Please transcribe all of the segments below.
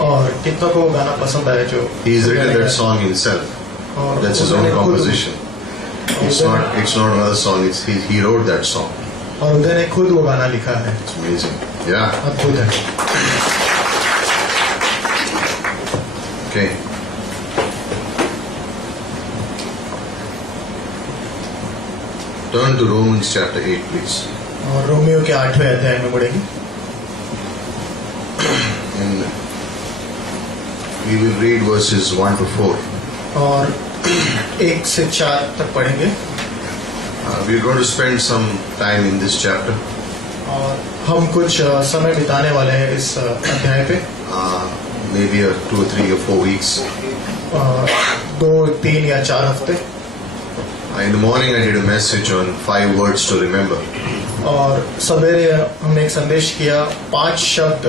और कितना को गाना पसंद आया जो He's written that song himself. और That's his own composition. It's not another song. He wrote that song. और उदय ने खुद वो गाना लिखा है. It's amazing. Yeah. अद्भुत है. Okay. Turn to Romans chapter 8, please. और रोमियो के 8वें अध्याय में मुड़ेंगे. And we will read verses 1 to 4. और 1 से 4 तक पढ़ेंगे. We're going to spend some time in this chapter. और हम कुछ समय बिताने वाले हैं इस अध्याय पे. Maybe 2 or 3 or 4 weeks. 2, 3 या 4 हफ्ते. In the morning I did a message on 5 words to remember. और सवेरे हमने एक संदेश किया 5 शब्द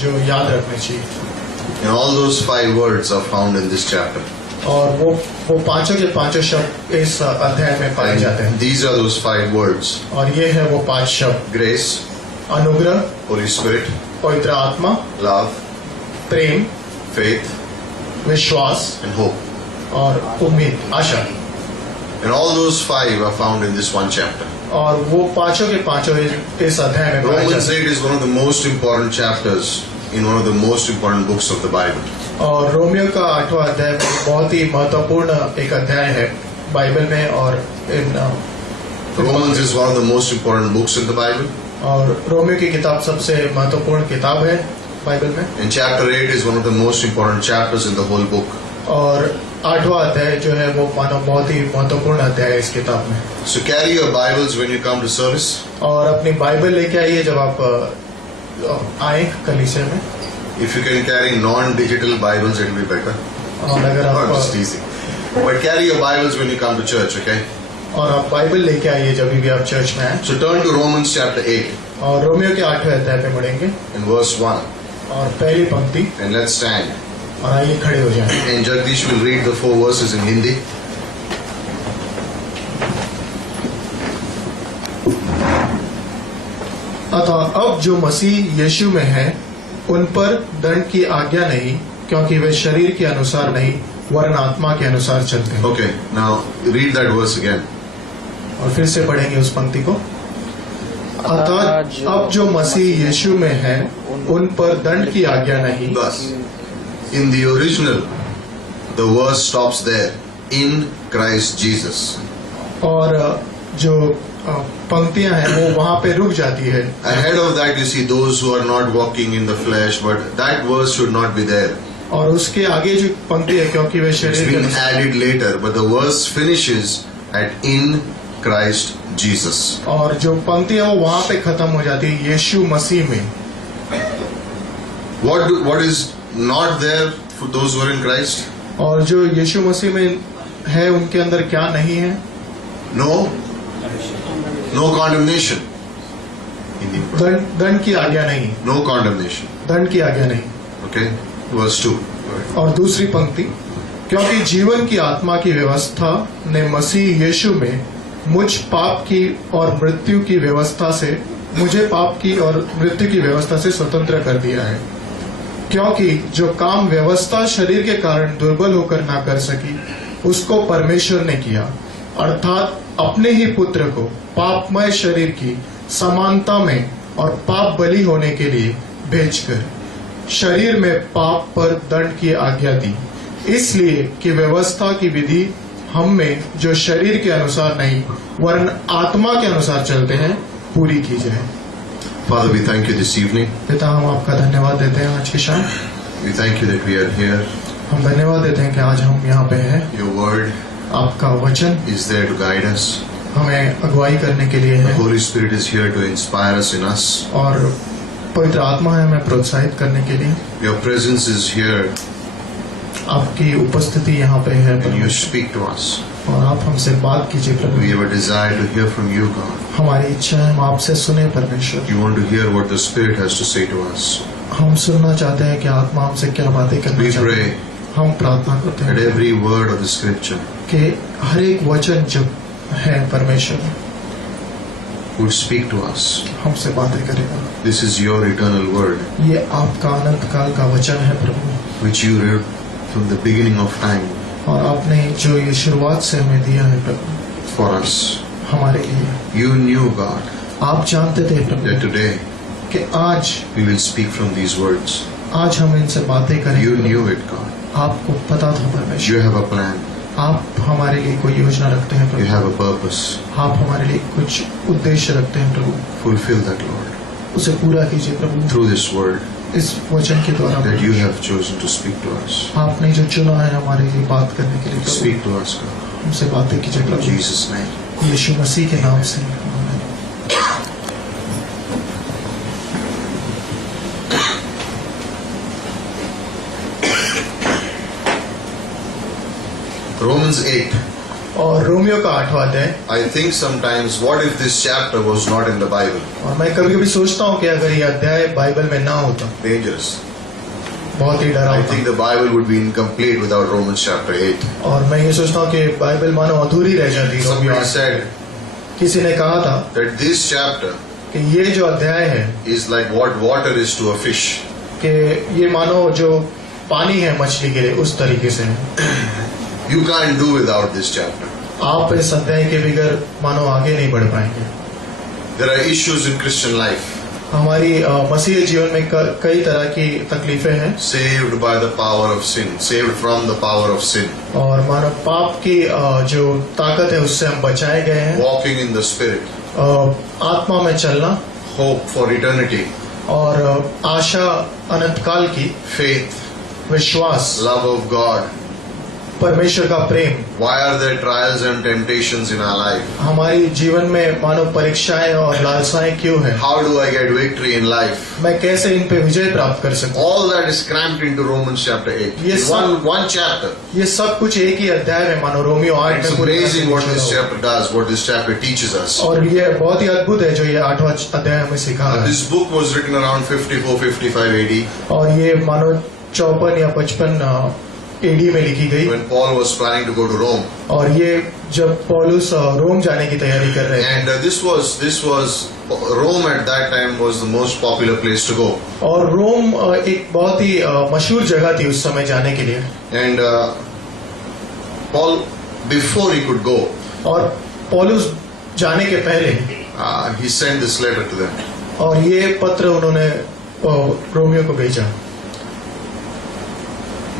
जो याद रखने चाहिए. And all those 5 words are found in this chapter. और वो पांचों के पांचों शब्द इस अध्याय में पाए जाते हैं. These are those 5 words. और ये है वो 5 शब्द. Grace, अनुग्रह, Holy Spirit, पवित्र आत्मा, love, प्रेम, faith, विश्वास and hope. और उम्मीद, आशा. And all those 5 are found in this one chapter. और वो पांचों के पांचों इस अध्याय में पाए Romans जाते हैं. 8 is one of the most important chapters in one of the most important books of the Bible. और रोमियो का 8वां अध्याय बहुत ही महत्वपूर्ण एक अध्याय है बाइबल में. और इन Romans is one of the most important books in the Bible. और रोमियो की किताब सबसे महत्वपूर्ण किताब है बाइबल में. And chapter 8 is one of the most important chapters in the whole book. और 8वां अध्याय जो है वो मानो बहुत ही महत्वपूर्ण अध्याय है इस किताब में. So carry your Bibles when you come to service. और अपनी बाइबल लेके आइए जब आप आए कलीसिया में. If you can carry non-digital Bibles, it will be better. और अगर Not आप just easy. But carry your Bibles when you come to church, okay? और आप बाइबल लेके आइए जब भी आप चर्च में आए. So turn to Romans chapter 8 और रोमियो के 8वें अध्याय पे मुड़ेंगे. and verse 1. और पहली पंक्ति. And let's stand. और आइए खड़े हो जाएं. And Jagdish will read the 4 verses in Hindi. अतः अब जो मसीह यीशु में है उन पर दंड की आज्ञा नहीं, क्योंकि वे शरीर के अनुसार नहीं वरन आत्मा के अनुसार चलते हैं. Okay, now read that verse again. और फिर से पढ़ेंगे उस पंक्ति को. अतः अब जो मसीह यीशु में है उन पर दंड की आज्ञा नहीं. Thus, in the original, the verse stops there. In Christ Jesus. और जो पंक्तियां हैं वो वहां पे रुक जाती है. Ahead of that, you see those who are not walking in the flesh, but that verse should not be there. और उसके आगे जो पंक्ति है क्योंकि वे It's शरीर के been अनुसार. added later, but the verse finishes at in Christ Jesus. और जो पंक्ति है वो वहां पे खत्म हो जाती है यीशु मसीह में. What is not there for those who are in Christ? और जो यीशु मसीह में है उनके अंदर क्या नहीं है? No condemnation. दंड की आज्ञा नहीं. No condemnation. दंड की आज्ञा नहीं. Okay, verse 2. और दूसरी पंक्ति. क्योंकि जीवन की आत्मा की व्यवस्था ने मसीह यीशु में मुझ पाप की और मृत्यु की व्यवस्था से मुझे पाप की और मृत्यु की व्यवस्था से स्वतंत्र कर दिया है. क्योंकि जो काम व्यवस्था शरीर के कारण दुर्बल होकर ना कर सकी उसको परमेश्वर ने किया, अर्थात अपने ही पुत्र को पापमय शरीर की समानता में और पाप बलि होने के लिए भेजकर शरीर में पाप पर दंड की आज्ञा दी, इसलिए कि व्यवस्था की विधि हम में जो शरीर के अनुसार नहीं वरन आत्मा के अनुसार चलते हैं पूरी की जाए. Father, we thank you this evening. पिता, हम आपका धन्यवाद देते हैं आज की शाम. We thank you that we are here. हम धन्यवाद देते हैं कि आज हम यहाँ पे हैं. Your word आपका वचन is there to guide us. हमें अगुवाई करने के लिए The है. Holy Spirit is here to inspire us in us. और पवित्र आत्मा है हमें प्रोत्साहित करने के लिए. Your presence is here आपकी उपस्थिति यहाँ पे है and you speak to us. और आप हमसे बात कीजिए प्रभु. We have a desire to hear from you, God. हमारी इच्छा है हम आपसे सुने परमेश्वर. You want to hear what the Spirit has to say to us. हम सुनना चाहते हैं कि आत्मा हमसे क्या बातें करना We चाहते pray हैं. हम प्रार्थना करते that हैं every word of the Scripture कि हर एक वचन जब है परमेश्वर would speak to us. हमसे बातें करेगा। This is your eternal word, ये आपका अनंत काल का वचन है प्रभु, which you read from the beginning of time और आपने जो ये शुरुआत से हमें दिया है प्रभु for us. हमारे लिए। You knew, God, आप जानते थे that प्रभु today कि आज we will speak from these words. हम इनसे बातें You करेंगे। knew it, God. आपको पता था परमेश्वर, You have a plan. आप हमारे लिए कोई योजना रखते हैं You Prabhu, have a purpose. आप हमारे लिए कुछ उद्देश्य रखते हैं प्रभु, Fulfill that, Lord, उसे पूरा कीजिए प्रभु, through this word इस वचन के द्वारा that you have chosen to speak to us. आपने जो चुना है हमारे लिए बात करने के लिए प्रभु, Speak to us, God. हमसे बातें कीजिए In प्रभु, Jesus' name. यीशु मसीह के नाम से। आमीन। Romans 8. और रोमियो का 8वां अध्याय। I think sometimes, what if this chapter was not in the Bible? और मैं कभी कभी सोचता हूँ कि अगर ये अध्याय बाइबल में ना होता, Dangerous. बहुत ही I डरावना। think the Bible would be incomplete without Romans chapter 8. और मैं ये सोचता हूँ कि बाइबल मानो अधूरी रह जाती। Romeo Somebody 8। said किसी ने कहा था that this chapter कि ये जो अध्याय है is like what water is to a fish. कि ये मानो जो पानी है मछली के लिए उस तरीके से है। You can't do without this chapter. आप इस अध्याय के बगैर मानो आगे नहीं बढ़ पाएंगे। There are issues in Christian life. हमारी मसीही जीवन में कई तरह की तकलीफें हैं Saved by the power of sin. Saved from the power of sin. और मानो पाप की जो ताकत है उससे हम बचाए गए हैं। Walking in the Spirit. आत्मा में चलना Hope for eternity. और आशा अनंत काल की, Faith. विश्वास, Love of God. परमेश्वर का प्रेम। Why are there trials and temptations in our life? हमारी जीवन में मानो परीक्षाएं और लालसाएं क्यों है? How do I get victory in life? मैं कैसे इन पे विजय प्राप्त कर सकता हूँ? All that is cramped into Romans chapter 8. Yes, In one chapter. ये सब कुछ एक ही अध्याय में मानो रोमियो 8 It's में पूरी तरह से amazing what लिखा this हुआ है। chapter does, what this chapter teaches us. और ये बहुत ही अद्भुत है जो ये 8वां अध्याय हमें सिखा रहा है। This book was written around 54-55 AD और ये मानो 54 या 55 एडी में लिखी गई। when Paul was planning to go to Rome. और ये जब पौलुस रोम जाने की तैयारी कर रहे थे। And this was Rome at that time was the most popular place to go. और रोम एक बहुत ही मशहूर जगह थी उस समय जाने के लिए। And Paul, before he could go, और पौलुस जाने के पहले he sent this letter to them. और ये पत्र उन्होंने रोमियो को भेजा।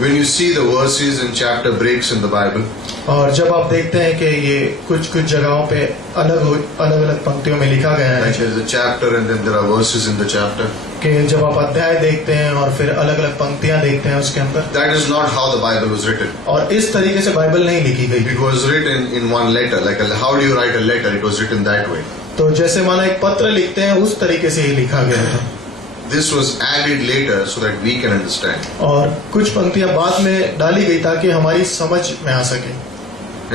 When you see the verses and chapter breaks in the Bible, और जब आप देखते हैं कि ये कुछ जगहों पे अलग पंक्तियों में लिखा गया है like there's a chapter and then there are verses in the chapter. कि जब आप अध्याय देखते हैं और फिर अलग पंक्तियां देखते हैं उसके अंदर, That is not how the Bible was written. और इस तरीके से बाइबल नहीं लिखी गई। It was written in one letter. Like how do you write a letter? It was written that way. तो जैसे माना एक पत्र लिखते हैं उस तरीके से ही लिखा गया था। This was added later so that we can understand. और कुछ पंक्तियां बाद में डाली गई ताकि हमारी समझ में आ सके।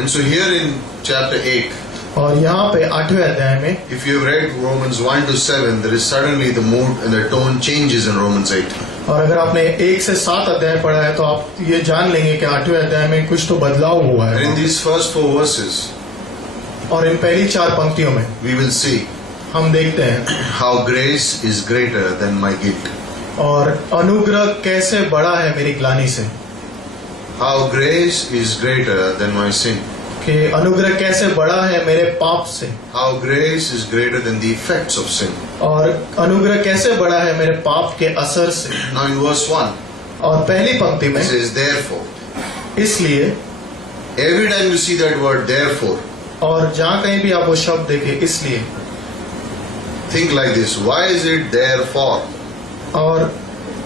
And so here in chapter 8, और यहाँ पे 8वें अध्याय में if you have read Romans 1 to 7, there is suddenly the mood and the tone changes in Romans 8. और अगर आपने 1 से 7 अध्याय पढ़ा है तो आप ये जान लेंगे कि 8वें अध्याय में कुछ तो बदलाव हुआ And in है। these first 4 verses, और इन पहली 4 पंक्तियों में we will see हम देखते हैं how grace is greater than my guilt. और अनुग्रह कैसे बड़ा है मेरी ग्लानि से। How grace is greater than my sin. कि अनुग्रह कैसे बड़ा है मेरे पाप से। How grace is greater than the effects of sin. और अनुग्रह कैसे बड़ा है मेरे पाप के असर से। Now in verse 1, और पहली पंक्ति में it says therefore. इसलिए, Every time you see that word therefore, और जहाँ कहीं भी आप वो शब्द देखें इसलिए, think like this. Why is it therefore? और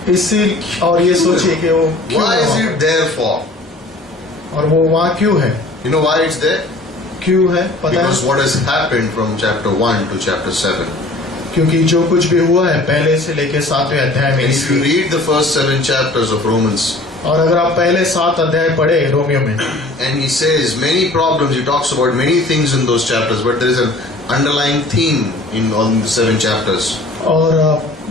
ये सोचिए कि वो क्यों Why है is वहाँ it therefore? पर? और वो वहाँ क्यों है? You know why it's there? क्यों है पता Because है? what has happened from chapter 1 to chapter 7. क्योंकि जो कुछ भी हुआ है पहले से लेकर 7वें अध्याय में, And if you read the first 7 chapters of Romans, और अगर आप पहले 7 अध्याय पढ़े रोमियो में, and he says many problems, he talks about many things in those chapters, but there is an underlying theme in all the 7 chapters. और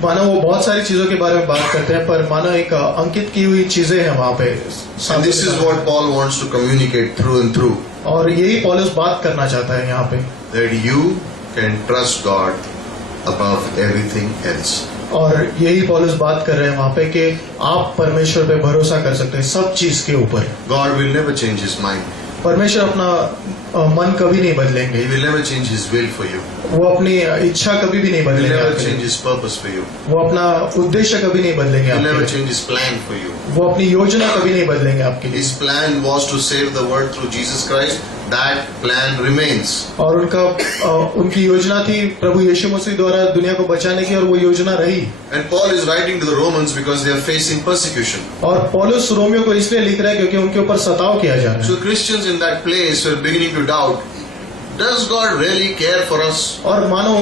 मानो वो बहुत सारी चीजों के बारे में बात करते हैं पर मानो एक अंकित की हुई चीजें हैं वहाँ पे। And this is what Paul wants to communicate through and through. और यही पौलुस बात करना चाहता है यहाँ पे, That you can trust God above everything else. और यही पौलुस बात कर रहे हैं वहाँ पे कि आप परमेश्वर पे भरोसा कर सकते हैं सब चीज के ऊपर। God will never change His mind. परमेश्वर अपना मन कभी नहीं बदलेंगे, He will never change His will for you. वो अपनी इच्छा कभी भी नहीं He will बदलेंगे never आपके change लिए। His purpose for you. वो अपना उद्देश्य कभी नहीं बदलेंगे He will आपके never लिए। change His plan for you. वो अपनी योजना कभी नहीं बदलेंगे आपके लिए। His plan was to save the world through Jesus Christ. That plan remains. और उनकी योजना थी प्रभु यीशु मसीह द्वारा दुनिया को बचाने की, और वो योजना रही। And Paul is writing to the Romans because they are facing persecution. और पौलुस रोमियो को इसलिए लिख रहा है क्योंकि उनके ऊपर सताव किया जा रहा है। So Christians in that place were beginning to doubt, does God really care for us? और मानो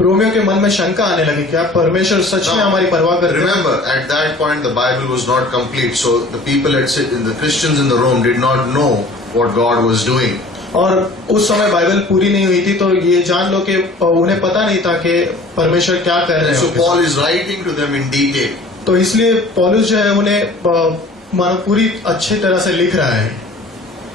रोमियो के मन में शंका आने लगी, क्या परमेश्वर सच में हमारी परवाह करते हैं? Remember, at that point the Bible was not complete, so the people the Christians in the Rome did not know what God was doing. और उस समय बाइबल पूरी नहीं हुई थी, तो ये जान लो कि उन्हें पता नहीं था कि परमेश्वर क्या कर रहे And so हैं। Paul is writing to them in detail. तो इसलिए पौलुस जो है उन्हें मानो पूरी अच्छी तरह से लिख रहा है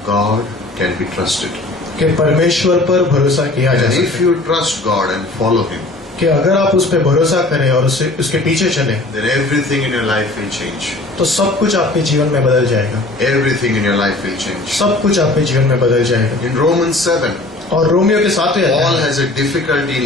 God can be trusted. कि परमेश्वर पर भरोसा किया जा And सकता if है, you trust God and follow Him, कि अगर आप उस पर भरोसा करें और उसके पीछे चलें, then everything in your life will change. तो सब कुछ आपके जीवन में बदल जाएगा। Everything in your life will change. सब कुछ आपके जीवन में बदल जाएगा। In Romans 7, और रोमियो के 7वें Paul अध्याय has a difficulty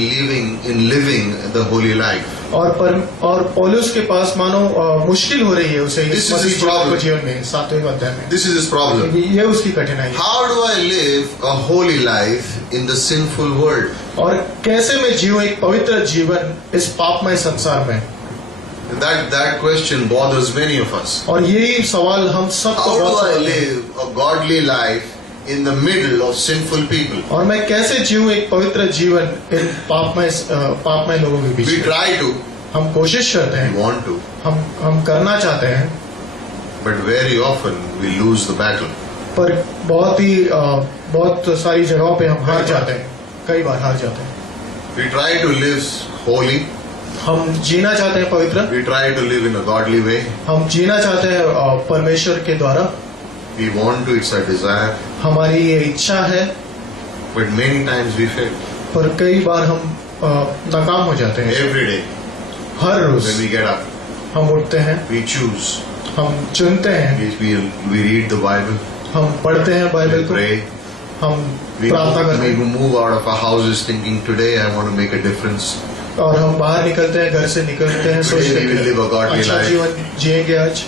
in living the holy life. और पौलुस के पास मानो मुश्किल हो रही है उसे This इस is his मसीह जीवन problem. को जीवन में 7वें अध्याय में। This is his problem. ये उसकी कठिनाई है। How do I live a holy life in the sinful world? और कैसे मैं जीऊं एक पवित्र जीवन इस पापमय संसार में? That question bothers many of us. और यही सवाल हम सबको How do बहुत I सताता है। live a godly life in the middle of sinful people? और मैं कैसे जीऊं एक पवित्र जीवन इन पापमय लोगों के बीच We में? try to, हम कोशिश करते we हैं, want to, हम करना चाहते हैं, but very often we lose the battle. पर बहुत सारी जगहों पे हम हार जाते हैं, कई बार हार जाते हैं। We try to live holy, हम जीना चाहते हैं पवित्र, we try to live in a godly way, हम जीना चाहते हैं परमेश्वर के द्वारा, we want to, it's our desire, हमारी ये इच्छा है, but many times we fail. पर कई बार हम नाकाम हो जाते हैं। Every day, her rose when we get up, हम उठते हैं, we choose, हम चुनते हैं, we read the Bible, हम पढ़ते हैं we बाइबल को, pray, हम we प्रार्थना करते हैं, move out of our houses thinking today I want to make a difference. और हम बाहर निकलते हैं, घर से निकलते हैं, सोचते we will live a हैं godly अच्छा life. जीवन जिएंगे आज,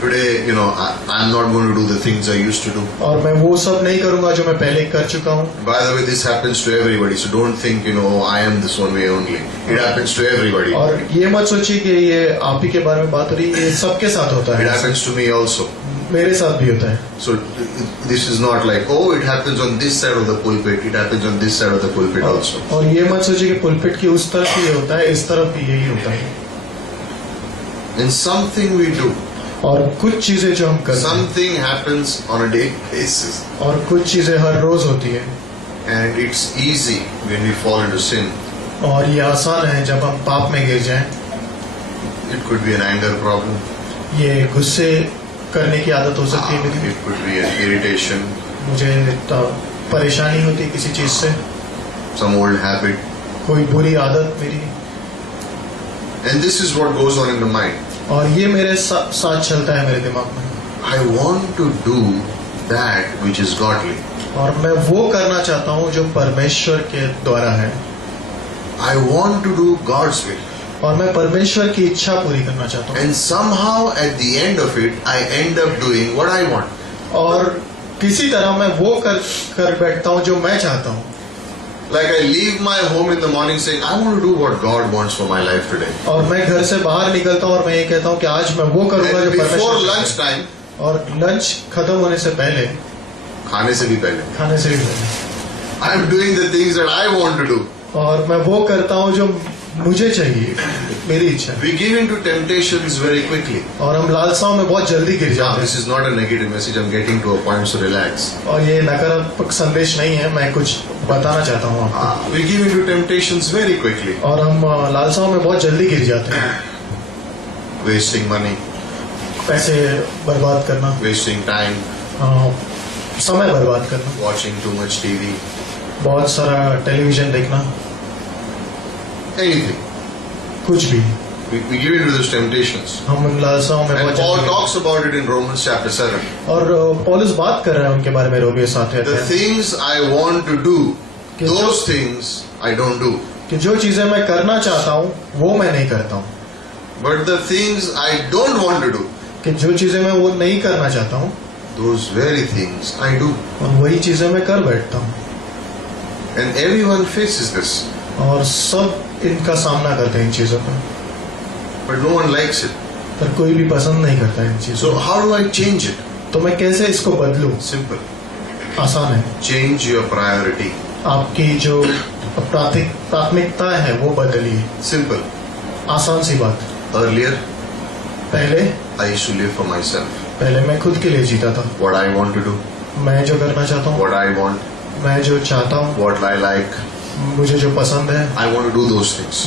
Today, I'm not going to do the things I used to do. और मैं वो सब नहीं करूंगा जो मैं पहले कर चुका हूँ। By the way, this happens to everybody, so don't think, oh, I am this one way only. It happens to everybody. और ये मत सोचिए कि ये आप ही के बारे में बात हो रही है, ये सबके साथ होता It है, happens to me also. मेरे साथ भी होता है। So this is not like, oh, it happens on this side of the pulpit, it happens on this side of the pulpit also. और ये मत सोचिए कि पुलपिट की उस तरफ ही ये होता है, इस तरफ भी यही होता है। And something we do, और कुछ चीजें जो हम करते हैं, something happens on a daily basis. और कुछ चीजें हर रोज होती है, And it's easy when we fall into sin. और ये आसान है जब हम पाप में गिर जाएं। It could be an anger problem, ये गुस्से करने की आदत हो सकती है मेरी, it could be an irritation, मुझे परेशानी होती है किसी चीज से, some old habit. कोई बुरी आदत मेरी, And this is what goes on in the mind. और ये मेरे साथ चलता है मेरे दिमाग में, I want to do that which is godly. और मैं वो करना चाहता हूँ जो परमेश्वर के द्वारा है, I want to do God's will. और मैं परमेश्वर की इच्छा पूरी करना चाहता हूँ, And somehow at the end of it, I end up doing what I want. और किसी तरह मैं वो कर बैठता हूँ जो मैं चाहता हूँ। Like I leave my home in the morning saying, I want to do what God wants for my life today. और मैं घर से बाहर निकलता हूँ और मैं ये कहता हूँ कि आज मैं वो करूंगा And जो before परमेश्वर lunch time, और लंच खत्म होने से पहले, खाने से भी पहले, खाने से भी पहले, I am doing the things that I want to do. और मैं वो करता हूँ जो मुझे चाहिए, मेरी इच्छा है। We give in to temptations very quickly. और हम लालसाओं में बहुत जल्दी गिर Now, जाते this is not a negative message. I'm getting to a point, so relax. हैं, और ये नकारात्मक संदेश नहीं है, मैं कुछ बताना चाहता हूँ आपको। We give in to temptations very quickly. और हम लालसाओं में बहुत जल्दी गिर जाते हैं, Wasting money, पैसे बर्बाद करना, wasting time, समय बर्बाद करना, watching too much TV, बहुत सारा टेलीविजन देखना, anything. कुछ भी We give in to those temptations. हम उन लालसाओं में And बहुत Paul जाते हैं। talks about it in Romans chapter 7. और पौलुस बात कर रहा है उनके बारे में रोमियो 7 The अध्याय things I want to do, those things I don't do. कि जो चीजें मैं करना चाहता हूँ वो मैं नहीं करता हूँ, But the things I don't want to do, कि जो चीजें मैं वो नहीं करना चाहता हूँ those very things I do. और वही चीजें मैं कर बैठता हूँ। And everyone faces this. और सब इनका सामना करते हैं इन चीजों का, But no one likes it. पर कोई भी पसंद नहीं करता इन चीजों So how do I change it? को। तो मैं कैसे इसको बदलूं? Simple. आसान है। Change your priority. आपकी जो प्राथमिकता है वो बदलिए। Simple. आसान सी बात। Earlier, पहले I used to live for myself. पहले मैं खुद के लिए जीता था, What I want to do, मैं जो करना चाहता हूँ, what I want, मैं जो चाहता हूँ, what I like. मुझे जो पसंद है, I want to do those things.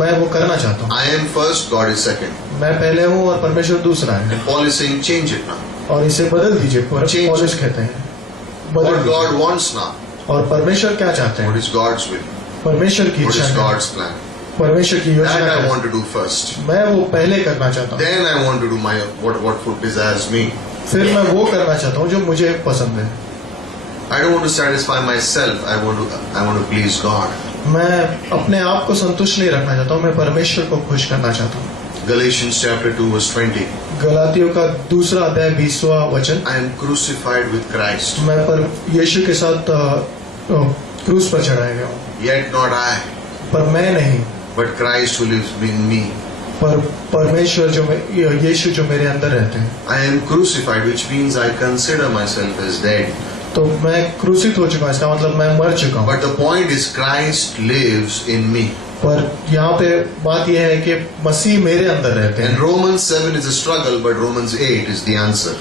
मैं वो करना चाहता हूँ। I am first, God is second. मैं पहले हूँ और परमेश्वर दूसरा है। And Paul is saying, change it now. और इसे बदल दीजिए। Change. पौलुस कहते हैं बदल What God दीजिए। wants now. और परमेश्वर क्या चाहते What हैं? is God's will? परमेश्वर की What इच्छा is क्या है? God's plan? परमेश्वर की योजना That क्या I है? want to do first. मैं वो पहले करना चाहता हूँ, Then I want to do my what food desires me. फिर मैं वो करना चाहता हूँ जो मुझे पसंद है। I don't want to satisfy myself. I want to please God. मैं अपने आप को संतुष्ट नहीं रखना चाहता हूँ, मैं परमेश्वर को खुश करना चाहता हूँ। Galatians chapter 2 verse 20. गलातियों का 2 अध्याय 20वां वचन। I am crucified with Christ. मैं पर यीशु के साथ क्रूस पर चढ़ाया गया हूँ, Yet not I, पर मैं नहीं, but Christ who lives in me. पर परमेश्वर यीशु जो मेरे अंदर रहते हैं। I am crucified, which means I consider myself as dead. तो मैं क्रूसित हो चुका हूँ, इसका मतलब मैं मर चुका हूँ। But the point is, Christ lives in me. पर यहाँ पे बात यह है कि मसीह मेरे अंदर रहते And हैं। Romans 7 is a struggle, but Romans 8 is the answer.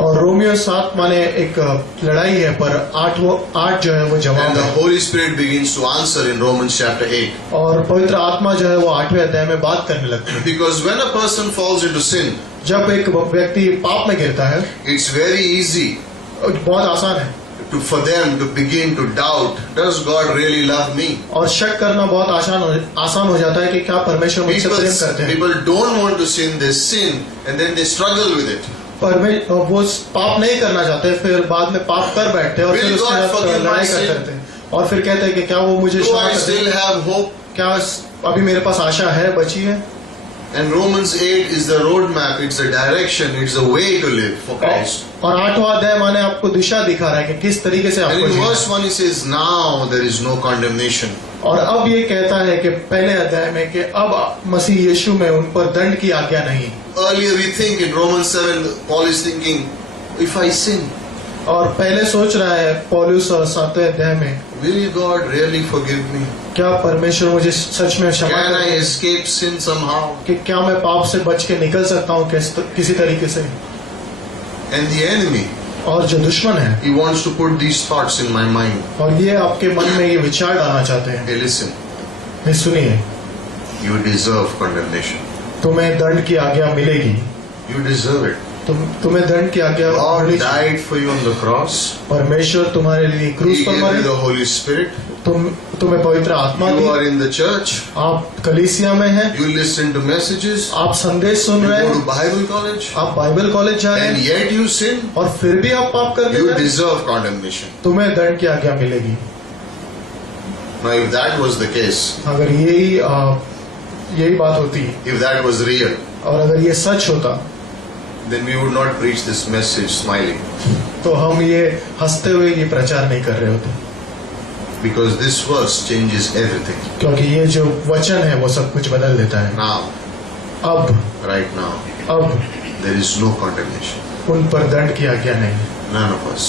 और रोमियो 7 माने एक लड़ाई है, पर 8 जो है वो जवाब And the है। Holy Spirit begins to answer in Romans chapter 8. और पवित्र आत्मा जो है वो 8वें अध्याय में बात करने लगती है। Because when a person falls into sin, जब एक व्यक्ति पाप में गिरता है, it's very easy बहुत आसान है for them to begin to doubt, does God really love me? और शक करना बहुत आसान हो जाता है कि क्या परमेश्वर मुझसे प्रेम करते हैं। People don't want to sin, they sin and then they struggle with it. वो पाप नहीं करना चाहते, फिर बाद में पाप कर बैठते हैं और फिर Will उसके God साथ forgive my लड़ाई sin? करते रहते हैं और फिर कहते हैं कि क्या वो मुझे Do क्षमा I कर still देंगे? have hope? क्या अभी मेरे पास आशा है, बची है? And Romans 8 is the roadmap, it's the direction, it's the way to live for Christ. और 8वां अध्याय माने आपको दिशा दिखा रहा है कि किस तरीके से And आपको in जीना verse है। 1 he says, now there is no condemnation. और अब ये कहता है कि पहले अध्याय में कि अब मसीह यीशु में उन पर दंड की आज्ञा नहीं। Earlier we think in Romans 7, Paul is thinking, if I sin, और पहले सोच रहा है पौलुस 7वें अध्याय में, will God really forgive me? क्या परमेश्वर मुझे सच में क्षमा Can I करेंगे? escape sin somehow? कि क्या मैं पाप से बच के निकल सकता हूँ किसी तरीके से? And the enemy, और जो दुश्मन है, he wants to put these thoughts in my mind. और ये आपके मन में ये विचार डालना चाहते हैं। Hey, listen, ये सुनिए, you deserve condemnation. तुम्हें दंड की आज्ञा मिलेगी, You deserve it. तुम्हें दंड की आज्ञा God मिलेगी। died for you on the cross. परमेश्वर तुम्हारे लिए क्रूस He पर gave you मरे, the Holy Spirit. तुम्हें पवित्र आत्मा You the, are in the church. आप कलीसिया में हैं, You listen to messages. आप संदेश सुन You रहे go हैं, to Bible college. आप बाइबल कॉलेज जा रहे And हैं yet you sin. और फिर भी आप पाप करते You हैं, deserve condemnation. तुम्हें दंड की आज्ञा मिलेगी। Now if that was the case, अगर यही बात होती if that was real, और अगर ये सच होता then we would not preach this message smiling. तो हम ये हंसते हुए ये प्रचार नहीं कर रहे होते, Because this verse changes everything. क्योंकि ये जो वचन है वो सब कुछ बदल देता है। Now, अब right now, अब there is no condemnation. उन पर दंड की आज्ञा नहीं, None of us.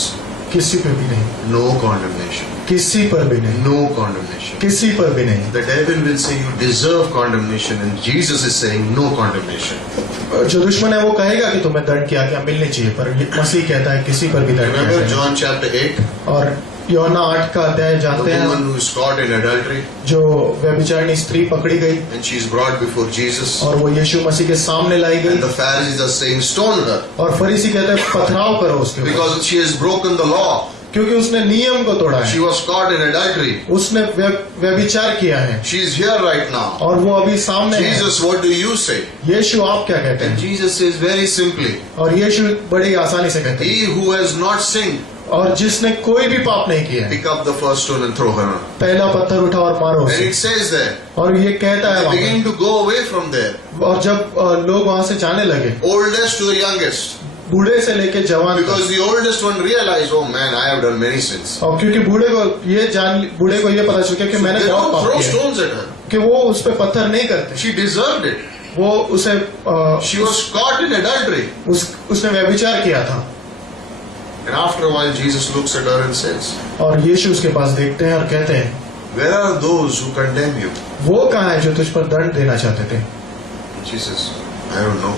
किसी पर भी नहीं, No condemnation. किसी पर भी नहीं, No condemnation. किसी पर भी नहीं। The devil will say you deserve condemnation, and Jesus is saying no condemnation. जो दुश्मन है वो कहेगा कि तुम्हें दंड की आज्ञा मिलनी चाहिए, पर मसीह कहता है किसी पर भी दंड की Remember आज्ञा नहीं। John chapter 8? और यूहन्ना 8 का अध्याय The जानते हैं, woman who is caught in adultery जो व्यभिचारिणी स्त्री पकड़ी गई and she is brought before Jesus. और वो यीशु मसीह के सामने लाई And गई the Pharisees are saying stone her और फरीसी कहते हैं पथराव करो उसके ऊपर, because she has broken the law. क्योंकि उसने नियम को तोड़ा She है, was caught in adultery. उसने व्यभिचार किया है, She is here right now. और वो अभी सामने है। Jesus, what do you say? यीशु आप क्या कहते And हैं? Jesus says very simply, और यीशु बड़ी आसानी से कहते हैं, he who has not sinned, और जिसने कोई भी पाप नहीं किया है, pick up the first stone and throw her on. पहला पत्थर उठा और मारो And उसे। it says there, और ये कहता है they वहाँ begin to go away from there, पर। और जब लोग वहाँ से जाने लगे, oldest to the youngest. बूढ़े से लेके जवान तक, Because the oldest one realized, oh man, I have done many sins. और क्योंकि बूढ़े को ये पता चल गया कि मैंने They बहुत don't पाप throw किया है, stones at her. कि वो उस पे पत्थर नहीं करते, She deserved it. वो उसे She was caught in adultery. उसने व्यभिचार किया था। And after a while, Jesus looks at her and says, और यीशु उसके पास देखते हैं और कहते हैं, where are those who condemn you? वो कहाँ है जो तुझ पर दंड देना चाहते थे? She says, I don't know.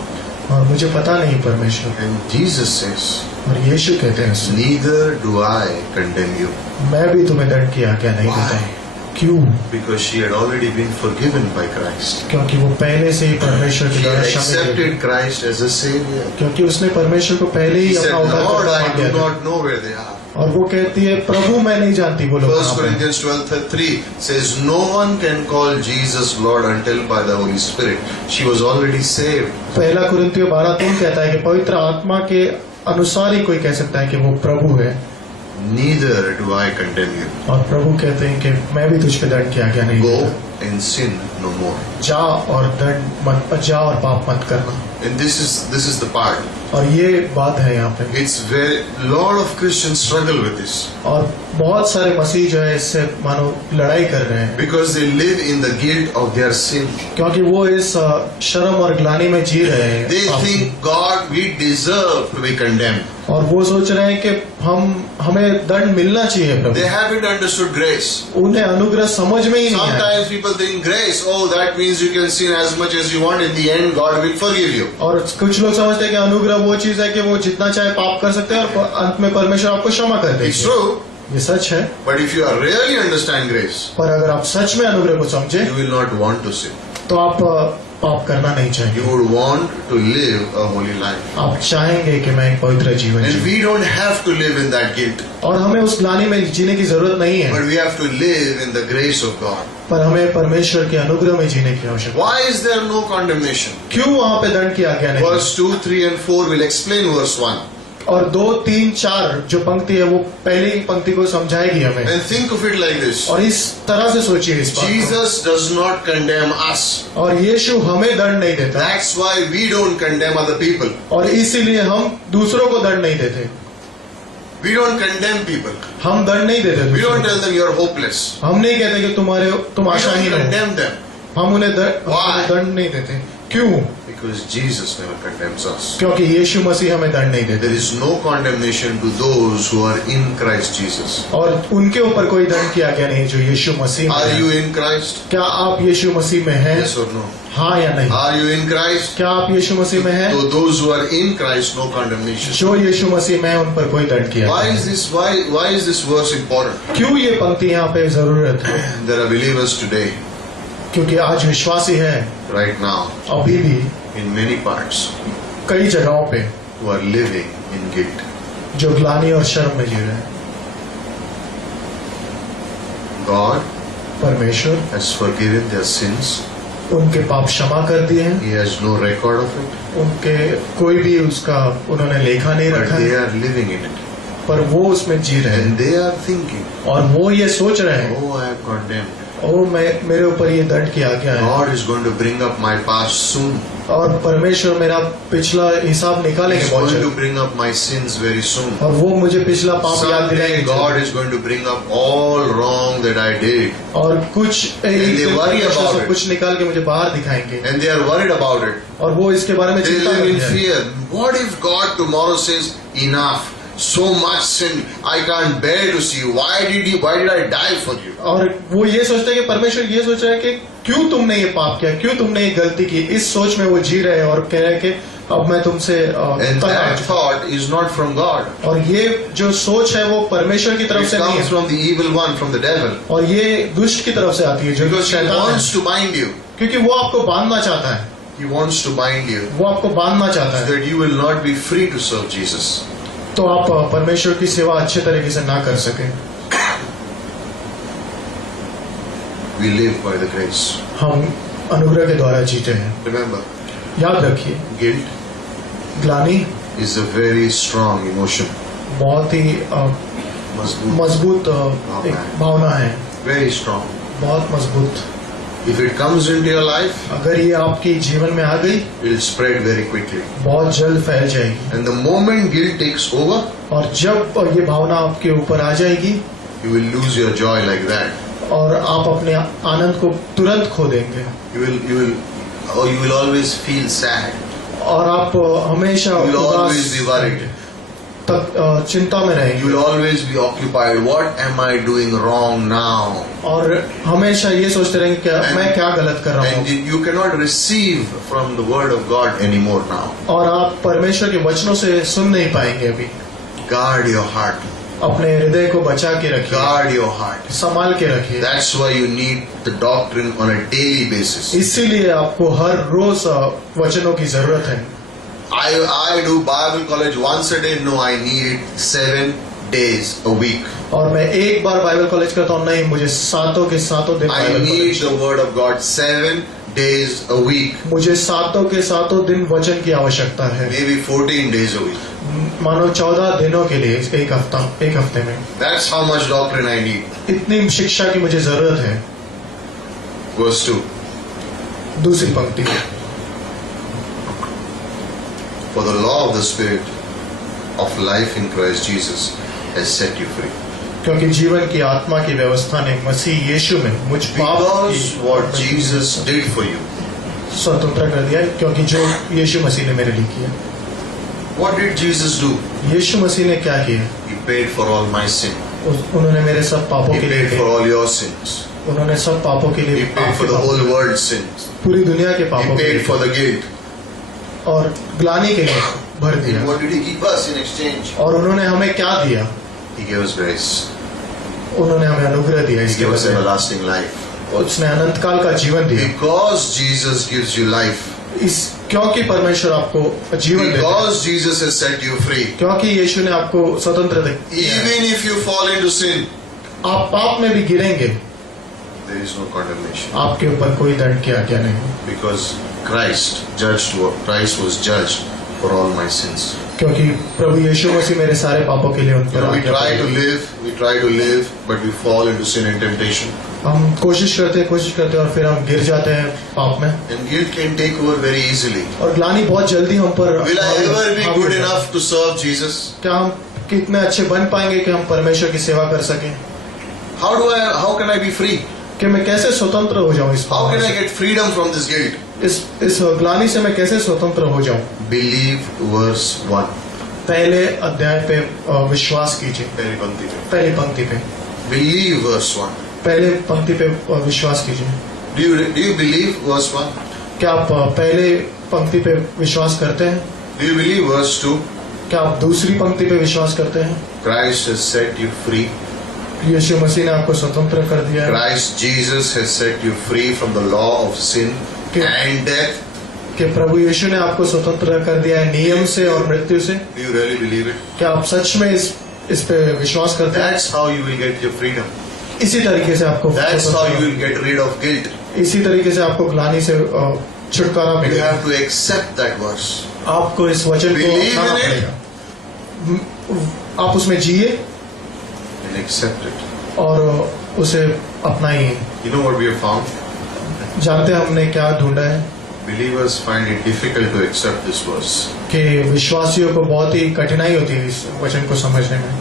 और मुझे पता नहीं परमेश्वर। And Jesus says, और यीशु कहते हैं उससे, neither do I condemn you. मैं भी तुम्हें दंड किया क्या नहीं Why? देता? क्यों? Because she had already been forgiven by Christ. क्योंकि वो पहले से ही परमेश्वर She के had द्वारा क्षमा की गई। accepted Christ as a Savior. क्योंकि उसने परमेश्वर को पहले He ही said, अपना Lord, I उद्धारकर्ता do मान लिया था। not know where they are. और वो कहती है, प्रभु मैं नहीं जानती वो लोग 1 कहाँ पर हैं। Corinthians 12:3 says, no one can call Jesus Lord until by the Holy Spirit. She was already saved. पहला कुरिन्थियों 12:3 कहता है कि पवित्र आत्मा के अनुसार ही कोई कह सकता है कि वो प्रभु है। Neither do I condemn you. और प्रभु कहते हैं कि मैं भी तुझ पे दंड किया क्या नहीं Go देता। and sin no more. जा और जा और पाप मत करना। And this is the part. और ये बात है यहाँ पे। It's where lot of Christians struggle with this और बहुत सारे मसीह जो है इससे मानो लड़ाई कर रहे हैं, because they live in the guilt of their sin. क्योंकि वो इस शर्म और ग्लानि में जी रहे हैं। They think God, we deserve to be condemned. और वो सोच रहे हैं कि हमें दंड मिलना चाहिए प्रभु। They haven't understood grace. उन्हें अनुग्रह समझ में ही नहीं आया। Sometimes people think grace, oh, that means you can sin as much as you want. In the end, God will forgive you. और कुछ लोग समझते हैं कि अनुग्रह वो चीज है कि वो जितना चाहे पाप कर सकते हैं और अंत में परमेश्वर आपको क्षमा कर It's देंगे। true, ये सच है, but if you are really understand grace, पर अगर आप सच में अनुग्रह को समझे you will not want to sin. तो आप पाप करना नहीं चाहेंगे। You would want to live a holy life. आप चाहेंगे कि मैं एक पवित्र जीवन And जीऊं। we don't have to live in that guilt, और हमें उस ग्लानि में जीने की जरूरत नहीं है, but we have to live in the grace of God. पर हमें परमेश्वर के अनुग्रह में जीने की आवश्यकता Why is there no condemnation? है। क्यों वहाँ पे दंड की आज्ञा नहीं? Verse 2, 3 and 4 will explain verse 1. और 2, 3, 4 जो पंक्ति है वो पहली पंक्ति को समझाएगी हमें। And think of it like this. और इस तरह से सोचिए इस बात को। Jesus does not condemn us. और यीशु हमें दंड नहीं देता, That's why we don't condemn other people. और इसीलिए हम दूसरों को दंड नहीं देते। We don't condemn people. हम दंड नहीं देते We don't दूसरों tell them you're hopeless. को। हम नहीं कहते कि तुम We don't आशाहीन हो। condemn them हम उन्हें Why? दंड नहीं देते। क्यों? because Jesus never condemns us. क्योंकि यीशु मसीह हमें दंड नहीं देते There is no condemnation to those who are in Christ Jesus. और उनके ऊपर कोई दंड की आज्ञा नहीं जो यीशु मसीह में Are है। you in Christ? क्या आप यीशु मसीह में हैं? Yes or no? हाँ या नहीं? Are you in Christ? क्या आप यीशु मसीह में हैं? To those who are in Christ, no condemnation. जो यीशु मसीह में है उन पर कोई दंड की Why आज्ञा is नहीं। this? Why is this verse important? क्यों ये पंक्ति यहाँ पे जरूरत है? There are believers today, क्योंकि आज विश्वासी है right now, अभी भी in many parts, कई जगहों पे who are living in guilt. जो ग्लानि और शर्म में जी रहे हैं। God परमेश्वर has forgiven their sins. उनके पाप क्षमा कर दिए हैं, He has no record of it, उनके कोई भी उसका उन्होंने लेखा नहीं but रखा they है, are living in it. पर वो उसमें जी रहे हैं And they are thinking, और वो ये सोच रहे हैं, oh, I have condemned. ओ मेरे ऊपर ये दंड की आज्ञा है God is going to bring up my past soon. और परमेश्वर मेरा पिछला हिसाब निकालेंगे He's बहुत going to जल्द bring up my sins very soon. और वो मुझे पिछला पाप याद Someday दिलाएंगे God is going to bring up all wrong that I did. और कुछ they worry परमेश्वर about सब it. कुछ निकाल के मुझे बाहर दिखाएंगे And they are worried about it. और वो इसके बारे में They चिंता live in करते हैं। fear. What if God tomorrow says, enough? So much sin, I can't bear to see. Why did I die for you? और वो ये सोचते हैं कि परमेश्वर ये सोच रहा है कि क्यों तुमने ये पाप किया, क्यों तुमने ये गलती की। इस सोच में वो जी रहे हैं और कह रहे हैं कि अब मैं तुमसे And तंग आ that चुका thought is not from God. हूं। और ये जो सोच है वो परमेश्वर की तरफ It से नहीं comes है from the evil one, from the devil. और ये दुष्ट की तरफ से आती है जो Because he शैतान wants है, to bind you. क्योंकि वो आपको बांधना चाहता है, He wants to bind you वो आपको बांधना चाहता so है that you will not be free to serve Jesus. तो आप परमेश्वर की सेवा अच्छे तरीके से ना कर सके। We live by the grace. हम अनुग्रह के द्वारा जीते हैं। Remember, याद रखिए, guilt ग्लानि is a very strong emotion. बहुत ही मजबूत एक भावना है, Very strong. बहुत मजबूत। If it comes into your life, अगर ये आपके जीवन में आ गई, it will spread very quickly. बहुत जल्द फैल जाएगी, And the moment guilt takes over, और जब ये भावना आपके ऊपर आ जाएगी, you will lose your joy like that. और आप अपने आनंद को तुरंत खो देंगे, You will always feel sad. और आप हमेशा You will उदास always be worried. तक चिंता में You रहेंगे, will always be occupied. What am I doing wrong now? और हमेशा ये सोचते रहेंगे कि मैं क्या गलत कर रहा And हूँ, you cannot receive from the word of God anymore now. और आप परमेश्वर के वचनों से सुन नहीं पाएंगे। अभी Guard your heart. अपने हृदय को बचा के रखिए, Guard your heart. संभाल के रखिए। That's why you need the doctrine on a daily basis. इसीलिए आपको हर रोज वचनों की जरूरत है। I do Bible college once a day. No, I need it 7 days a week. और मैं एक बार बाइबल कॉलेज करता हूँ, नहीं, मुझे सातों के सातों दिन I Bible need college, the word of God 7 days a week. मुझे सातों के सातों दिन वचन की आवश्यकता है। Maybe 14 days a week. मानो 14 दिनों के लिए, एक हफ्ते में। That's how much doctrine I need. इतनी शिक्षा की मुझे जरूरत है। Verse 2. दूसरी पंक्ति, For the law of the Spirit of life in Christ Jesus has set you free. क्योंकि जीवन की आत्मा की व्यवस्था ने मसीह यीशु में मुझ पाप Because की what Jesus did for you. स्वतंत्र कर दिया है, क्योंकि जो यीशु मसीह ने मेरे लिए किया। What did Jesus do? यीशु मसीह ने क्या किया? He paid for all my sin. उन्होंने मेरे सब पापों He के लिए paid for all your sins. उन्होंने सब पापों के लिए He paid for the whole world's sins. पूरी दुनिया के He पापों के paid लिए for the guilt. और ग्लानि के लिए भर दिया। What did He give us in exchange? और उन्होंने हमें क्या दिया? He gave us grace. उन्होंने हमें अनुग्रह दिया, He इसके gave us बदले everlasting life. उसने अनंत काल का जीवन दिया। Because Jesus gives you life. क्योंकि परमेश्वर आपको जीवन देता है, Because Jesus has set you free. क्योंकि यीशु ने आपको स्वतंत्र किया है। Even if you fall into sin, आप पाप में भी गिरेंगे, there is no condemnation. आपके ऊपर कोई दंड की आज्ञा नहीं, Because Christ was judged for all my sins. क्योंकि प्रभु यीशु मसीह मेरे सारे पापों के लिए उन You पर know, we आज्ञा try to live, but we fall into sin and temptation. हम कोशिश करते हैं और फिर हम गिर जाते हैं पाप में, And guilt can take over very easily. और ग्लानि बहुत जल्दी हम पर Will I ever be हावी good है। enough to serve Jesus? क्या हम कितने अच्छे बन पाएंगे कि हम परमेश्वर की सेवा कर सकें? How can I be free? कि मैं कैसे स्वतंत्र हो जाऊं इस How पाप can I से? get freedom from this guilt? इस ग्लानि से मैं कैसे स्वतंत्र हो जाऊं? Believe verse 1. पहले अध्याय पे विश्वास कीजिए, पहली पंक्ति पे. पहली पंक्ति पे, Believe verse 1. पहले पंक्ति पे विश्वास कीजिए। Do you believe verse 1? क्या आप पहले पंक्ति पे विश्वास करते हैं? Do you believe verse 2? क्या आप दूसरी पंक्ति पे विश्वास करते हैं? Christ has set you free. यीशु मसीह ने आपको स्वतंत्र कर दिया है, Christ Jesus has set you free from the law of sin and death. कि प्रभु यीशु ने आपको स्वतंत्र कर दिया है नियम से और मृत्यु से। Do you really believe it? क्या आप सच में इस पे विश्वास करते हैं? That's how you will get your freedom. इसी तरीके से आपको That's how you will get rid of guilt. इसी तरीके से आपको ग्लानि से छुटकारा You मिलेगा। have to accept that verse. आपको इस वचन को Believe अपनाना in it. पड़ेगा, आप उसमें जिए And accept it. और उसे अपनाइए। You know what we have found? जानते हैं हमने क्या ढूंढा है? Believers find it difficult to accept this verse. कि विश्वासियों को बहुत ही कठिनाई होती है इस वचन को समझने में,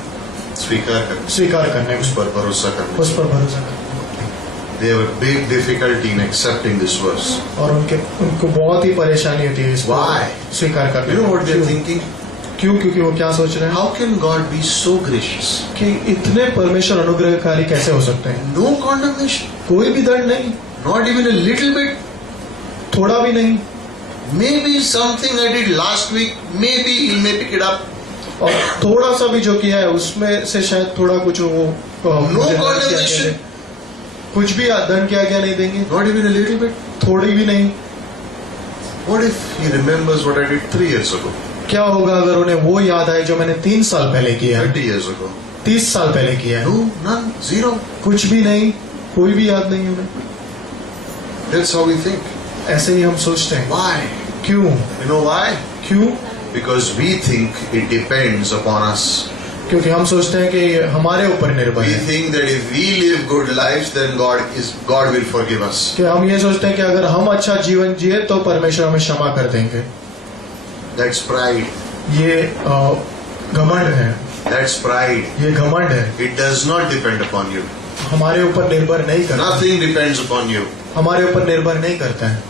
स्वीकार करने उस में, पर भरोसा करने. उस पर भरोसा करने They have a big difficulty in accepting this verse. में। और उनको बहुत ही परेशानी होती है इसको Why? स्वीकार करने You know में। what they are क्यों? thinking? क्योंकि वो क्या सोच रहे हैं How can God be so gracious? कि इतने परमेश्वर अनुग्रहकारी कैसे हो सकते हैं? No condemnation. कोई भी दंड नहीं, Not even a little bit. थोड़ा भी नहीं, Maybe something I did last week, maybe He may pick it up. और थोड़ा सा भी जो किया है उसमें से शायद थोड़ा कुछ वो मुझे दंड की आज्ञा condemnation. दे। कुछ भी दंड की आज्ञा नहीं देंगे, Not even a little bit. थोड़ी भी नहीं। What if He remembers what I did 3 years ago? क्या होगा अगर उन्हें वो याद आए जो मैंने 3 साल पहले किया है, 30 years ago? 30 साल पहले किया है? No, none, zero. कुछ भी नहीं, कोई भी याद नहीं उन्हें। That's how we think. ऐसे ही हम सोचते हैं। Why? क्यों? You know why? क्यों? Because we think it depends upon us. क्योंकि हम सोचते हैं कि हमारे ऊपर निर्भर We है, think that if we live good lives, then God will forgive us. कि हम ये सोचते हैं कि अगर हम अच्छा जीवन जिए तो परमेश्वर हमें क्षमा कर देंगे। That's pride. ये घमंड है, That's pride. ये घमंड है। It does not depend upon you. हमारे ऊपर निर्भर नहीं करता, Nothing depends upon you. हमारे ऊपर निर्भर नहीं करता है।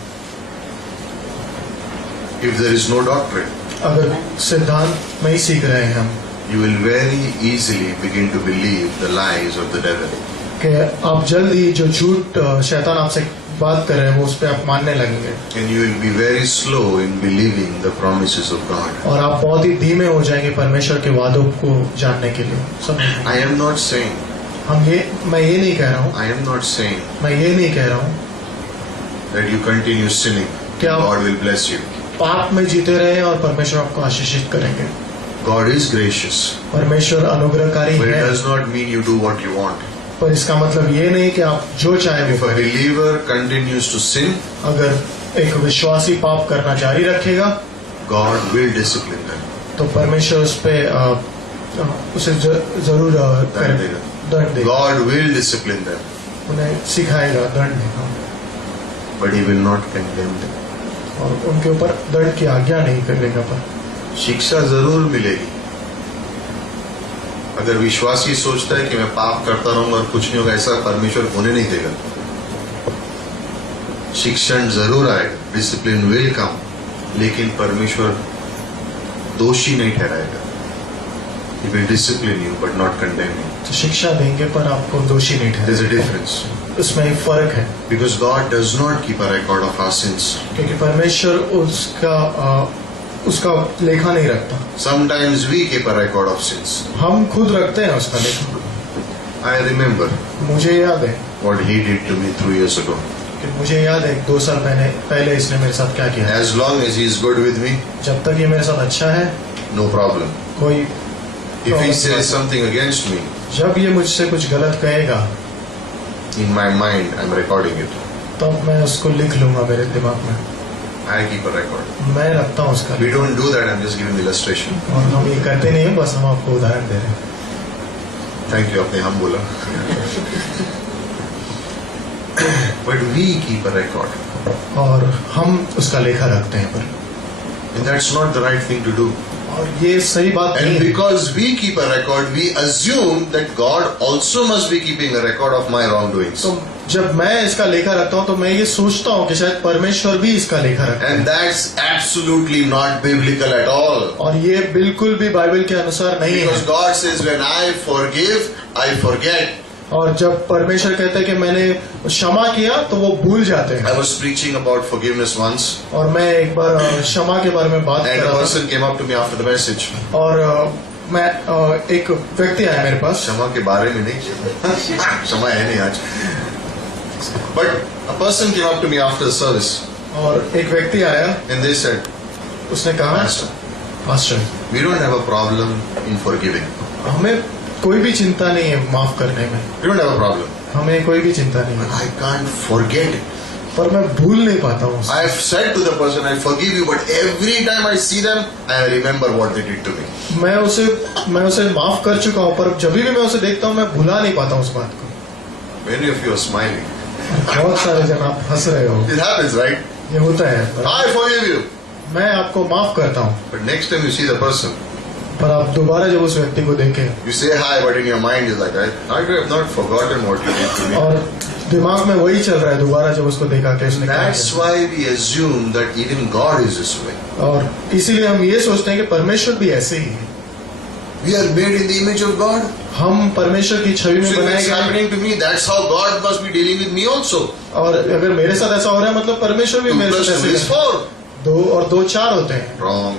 If there is no doctrine, अगर सिद्धांत नहीं सीख रहे हैं हम, you will very easily begin to believe the lies of the devil. कि आप जल्द ही जो झूठ शैतान आपसे बात कर रहे हैं वो उस पर आप मानने लगेंगे, And you will be very slow in believing the promises of God. और आप बहुत ही धीमे हो जाएंगे परमेश्वर के वादों को जानने के लिए। समझ I am not saying, मैं ये नहीं कह रहा हूँ, I am not saying मैं ये नहीं कह रहा हूँ that you continue sinning. क्या- God will bless you. पाप में जीते रहे और परमेश्वर आपको आशीषित करेंगे। God is gracious, परमेश्वर अनुग्रहकारी but it है, does not mean you do what you want. पर इसका मतलब ये नहीं कि आप जो चाहे If वो a करें। believer continues to sin, अगर एक विश्वासी पाप करना जारी रखेगा God will discipline them. तो परमेश्वर उस पे उसे जरूर दंड देगा. दंड देगा, God will discipline them, उन्हें सिखाएगा, दंड देगा, but He will not condemn them. और उनके ऊपर दंड की आज्ञा नहीं करेगा। पर शिक्षा जरूर मिलेगी। अगर विश्वासी सोचता है कि मैं पाप करता रहूंगा और कुछ नहीं होगा, ऐसा परमेश्वर होने नहीं देगा। शिक्षण जरूर आएगा, डिसिप्लिन विल कम, लेकिन परमेश्वर दोषी नहीं ठहराएगा। He will discipline you but not condemn you. तो शिक्षा देंगे पर आपको दोषी नहीं There's a ठहराएंगे। difference. उसमें एक फर्क है, Because God does not keep a record of our sins. क्योंकि परमेश्वर उसका लेखा नहीं रखता, Sometimes we keep a record of sins. हम खुद रखते हैं उसका लेखा। I remember मुझे याद है what He did to me 3 years ago. कि मुझे याद है 2 साल पहले इसने मेरे साथ क्या किया। As long as He is good with me, जब तक ये मेरे साथ अच्छा है, no problem. कोई If He says something against me, जब ये मुझसे कुछ गलत कहेगा in my mind, I'm recording it. तब मैं उसको लिख लूंगा मेरे दिमाग में, I keep a record. मैं रखता हूँ उसका। We don't do that. I'm just giving illustration. और हम ये करते नहीं हैं, बस हम आपको उदाहरण दे रहे हैं। Thank you. आपने हम बोला. But we keep a record, और हम उसका लेखा रखते हैं पर, and that's not the right thing to do. और ये सही बात नहीं And है। because we keep a record, we assume that God also must be keeping a record of my wrongdoings. तो जब मैं इसका लेखा रखता हूँ तो मैं ये सोचता हूँ कि शायद परमेश्वर भी इसका लेखा रखता है, And that's absolutely not biblical at all. और ये बिल्कुल भी बाइबल के अनुसार नहीं है। Because God says, when I forgive, I forget. और जब परमेश्वर कहता है कि मैंने क्षमा किया तो वो भूल जाते हैं। I was preaching about forgiveness once, और मैं एक बार क्षमा के बारे में बात कर and a रहा था, person came up to me after the message. और मैं एक व्यक्ति आया मेरे पास, क्षमा के बारे में नहीं, क्षमा है नहीं आज. But a person came up to me after the service, और एक व्यक्ति आया, and they said, उसने कहा, Pastor, pastor, we don't have a problem in forgiving. हमें कोई भी चिंता नहीं है माफ करने में, We don't have a problem. हमें कोई भी चिंता नहीं But है, I can't forget it. पर मैं भूल नहीं पाता हूँ। I have said to the person, I forgive you, but every time I see them, I remember what they did to me. मैं उसे माफ कर चुका हूँ, पर जब भी मैं उसे देखता हूँ मैं भुला नहीं पाता हूँ उस बात को। Many of you are smiling. बहुत सारे जन आप हंस रहे हो, It happens, right? ये होता है, पर I forgive you. मैं आपको माफ करता हूँ, But next time you see the person, पर आप दोबारा जब उस व्यक्ति को देखें you say hi, but in your mind you're like, I have not forgotten what you did to me. और दिमाग में वही चल रहा है, दोबारा जब उसको देखा कि उसने क्या That's किया। why we assume that even God is this way. और इसीलिए हम ये सोचते हैं कि परमेश्वर भी ऐसे ही है। We are made in the image of God. हम परमेश्वर की छवि में So if बनाए it's गए हैं, happening to me, that's how God must be dealing with me also. और अगर मेरे साथ ऐसा हो रहा है मतलब परमेश्वर भी 2 मेरे plus साथ 2 ऐसे is है। 4. 2 और 2 4 होते हैं, Wrong.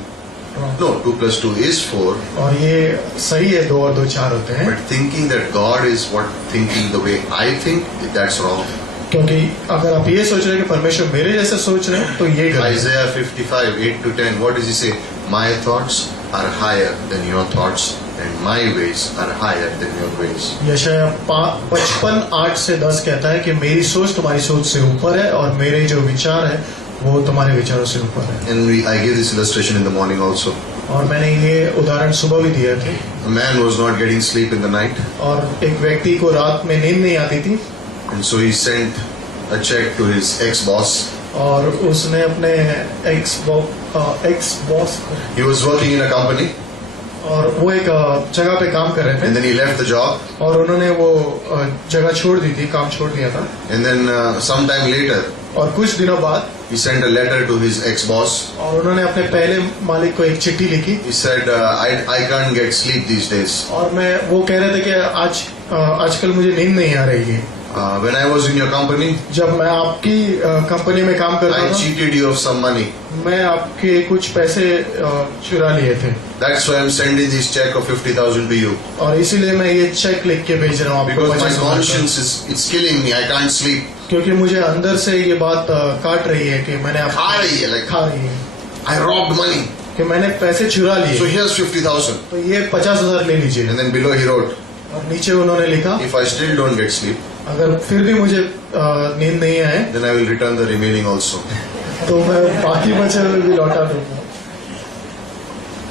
No, 2 plus 2 is 4. और ये सही है, 2 और 2 4 होते हैं, But thinking that God is thinking the way I think, that's wrong. क्योंकि अगर आप ये सोच रहे हैं कि परमेश्वर मेरे जैसे सोच रहे हैं तो ये गलत है। Isaiah 55, 8 to 10, what does he say? My thoughts are higher than your thoughts, and my ways are higher than your ways. यशाया 55:8-10 कहता है कि मेरी सोच तुम्हारी सोच से ऊपर है और मेरे जो विचार है वो तुम्हारे विचारों से ऊपर है। And I gave this illustration in the morning also. और मैंने ये उदाहरण सुबह भी दिया था। A man was not getting sleep in the night, और एक व्यक्ति को रात में नींद नहीं आती थी and so he sent a check to his ex-boss. और उसने अपने ex boss He was working in a company, और वो एक जगह पे काम कर रहे थे and then he left the job, और उन्होंने वो जगह छोड़ दी थी, काम छोड़ दिया था। and then sometime later और कुछ दिनों बाद he sent a letter to his ex-boss. और उन्होंने अपने पहले मालिक को एक चिट्ठी लिखी He said, I can't get sleep these days. और वो कह रहे थे कि आजकल मुझे नींद नहीं आ रही है। When I was in your company, जब मैं आपकी कंपनी में काम करता I था cheated you of some money. मैं आपके कुछ पैसे चुरा लिए थे That's why I'm sending this check of 50,000 to you. और इसीलिए मैं ये चेक लिख के भेज रहा हूँ आपको। Because my 50,000 conscience it's killing me. I can't sleep. क्योंकि मुझे अंदर से ये बात काट रही है कि मैंने खा रही है, like खा रही है I robbed money. कि मैंने पैसे चुरा So लिए। here's 50,000. तो ये 50,000 ले लीजिए। And then below he wrote, और नीचे उन्होंने लिखा if I still don't get sleep, अगर फिर भी मुझे नींद नहीं आए then I will return the remaining also. तो मैं बाकी बचे हुए भी लौटा दूंगा।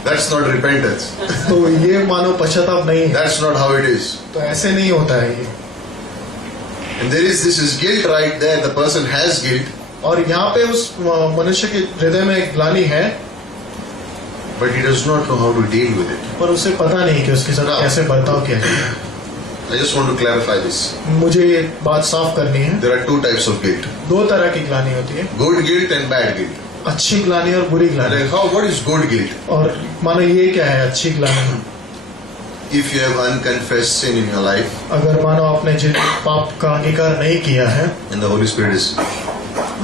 That's not repentance. तो ये मानो पश्चाताप नहीं है। That's not how it is. तो ऐसे नहीं होता है ये। And this is guilt right there. The person has guilt, और यहाँ पे उस मनुष्य के हृदय में एक ग्लानि है but he does not know how to deal with it. पर उसे पता नहीं कि उसके साथ कैसे बर्ताव किया जाए। I just want to clarify this. मुझे ये बात साफ करनी है। There are two types of guilt. दो तरह की ग्लानि होती है, Good guilt and bad guilt. अच्छी ग्लानि और बुरी ग्लानि। Like what is good guilt? और मानो ये क्या है अच्छी ग्लानि? If you have unconfessed sin in your life, अगर मानो आपने जिन पाप का अंगीकार नहीं किया है and the Holy Spirit is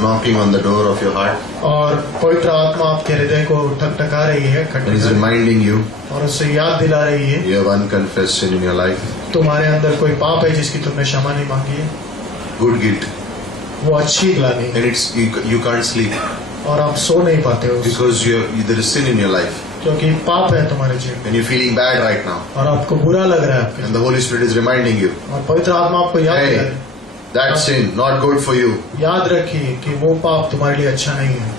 knocking on the door of your heart, और पवित्र आत्मा आपके हृदय को ठकठका रही है, and is खटखटा reminding you और उससे याद दिला रही है you have unconfessed sin in your life, तुम्हारे अंदर कोई पाप है जिसकी तुमने क्षमा नहीं मांगी है, good guilt, वो अच्छी ग्लानि है। and you can't sleep और आप सो नहीं पाते हो because there is sin in your life, क्योंकि पाप है तुम्हारे जीवन में and you're feeling bad right now, और आपको बुरा लग रहा है आपके and the Holy Spirit is reminding you, और पवित्र आत्मा आपको याद Hey. दिला रही है। that sin not good for you. याद रखिए कि वो पाप तुम्हारे लिए अच्छा नहीं है।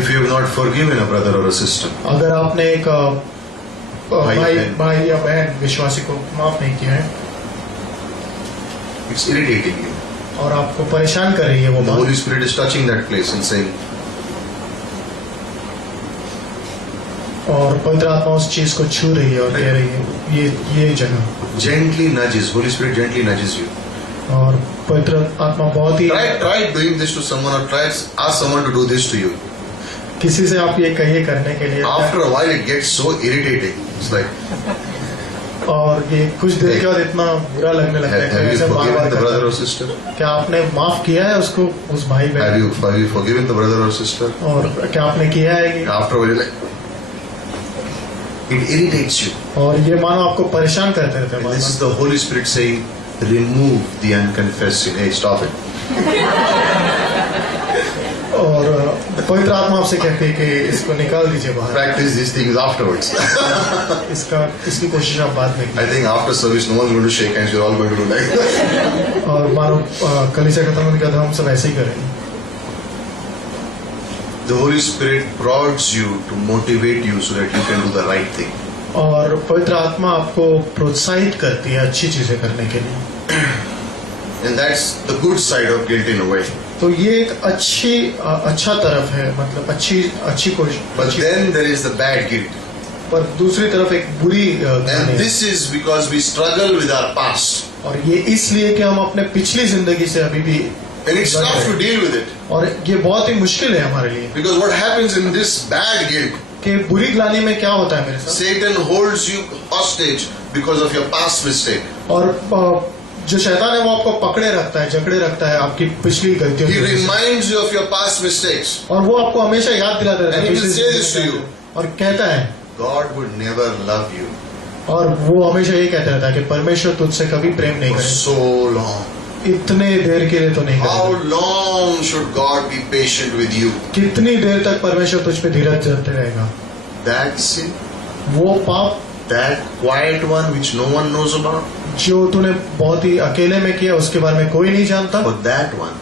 If you have not forgiven a brother or a sister, अगर आपने एक बहन। भाई या बहन विश्वासी को माफ नहीं किया है it's irritating you. और आपको परेशान कर रही है वो The बात, Holy Spirit is touching that place and saying, और पवित्र आत्मा उस चीज को छू रही है और कह रही है ये जगह, gently nudges, Holy Spirit gently nudges you. और पवित्र आत्मा बहुत ही Try doing this to someone or ask someone to do this to you. किसी से आप ये कहिए करने के लिए After a while it gets so irritating. It's like, और ये कुछ देर के बाद इतना बुरा लगने लगता है कि have you ऐसे बार forgiven the brother bar or sister? क्या आपने माफ किया है उसको, उस भाई Have बहन you forgiven the brother or sister? और क्या आपने किया है कि After a while you're like, it irritates you. और ये मानो आपको परेशान करते रहते हैं And this is बार-बार। the Holy Spirit saying, remove the unconfessed sin. Hey, stop it. और पवित्र आत्मा आपसे कहती है कि इसको निकाल दीजिए बाहर, Practice these things afterwards. इसकी कोशिश आप बाद में I think after service no one's going to shake hands. You're all going to do like that. कीजिए और मानो कलीसिया खत्म होने के बाद हम सब ऐसे ही करेंगे। The Holy Spirit prods you to motivate you so that you can do the right thing. और पवित्र आत्मा आपको प्रोत्साहित करती है अच्छी चीजें करने के लिए। And that's the good side of guilt in a way. तो ये एक अच्छा तरफ है, मतलब अच्छी कोशिश। But then there is the bad guilt. पर दूसरी तरफ एक बुरी And ग्लानि है। this is because we struggle with our past. और ये इसलिए कि हम अपने पिछली जिंदगी से अभी भी And it's tough to deal with it. और ये बहुत ही मुश्किल है हमारे लिए Because what happens in this bad guilt, कि बुरी ग्लानि में क्या होता है मेरे साथ, Satan holds you hostage because of your past mistake. और जो शैतान है वो आपको पकड़े रखता है, जकड़े रखता है आपकी पिछली गलतियों He की वजह से। reminds you of your past mistakes. और वो आपको हमेशा याद दिलाता रहता And है he will पिछली say जिंदगी this to में you. क्या- और कहता है, God would never love you और वो हमेशा ये कहता रहता है कि परमेश्वर तुझसे कभी प्रेम नहीं for करे, so long. इतने देर के लिए तो नहीं How करे। long should God be patient with you? कितनी देर तक परमेश्वर तुझ पे धीरज धरते रहेगा? that sin, वो पाप that quiet one which no one knows about, जो तूने बहुत ही अकेले में किया, उसके बारे में कोई नहीं जानता, for that one,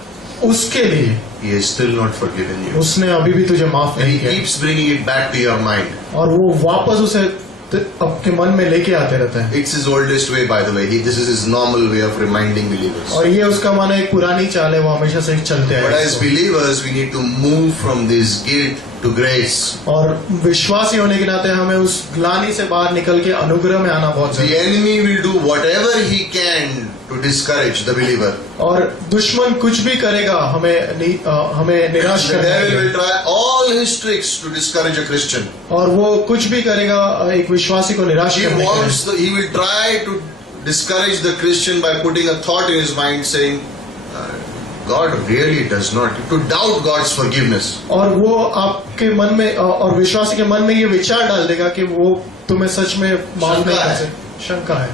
उसके लिए he has still not forgiven you. उसने अभी भी तुझे माफ And नहीं he किया, keeps bringing it back to your mind. और वो वापस उसे आपके मन में लेके आते रहता है. It's his oldest way, by the way. This is his normal way of reminding believers. और ये उसका मानो एक पुरानी चाल है, वो हमेशा से चलते But आए as इसको. believers, we need to move from this guilt to grace. और विश्वासी होने के नाते हमें उस ग्लानि से बाहर निकल के अनुग्रह में आना बहुत The जरूरी है. enemy will do whatever he can to discourage the believer. और दुश्मन कुछ भी करेगा हमें निराश The करने devil के will लिए. try all his tricks to discourage a Christian. और वो कुछ भी करेगा एक विश्वासी को निराश He करने के लिए. he will try to discourage the Christian by putting a thought in his mind saying, God really does not, to doubt God's forgiveness. और वो आपके मन में और विश्वासी के मन में ये विचार डाल देगा कि वो तुम्हें सच में माफ नहीं कर सकते. शंका है,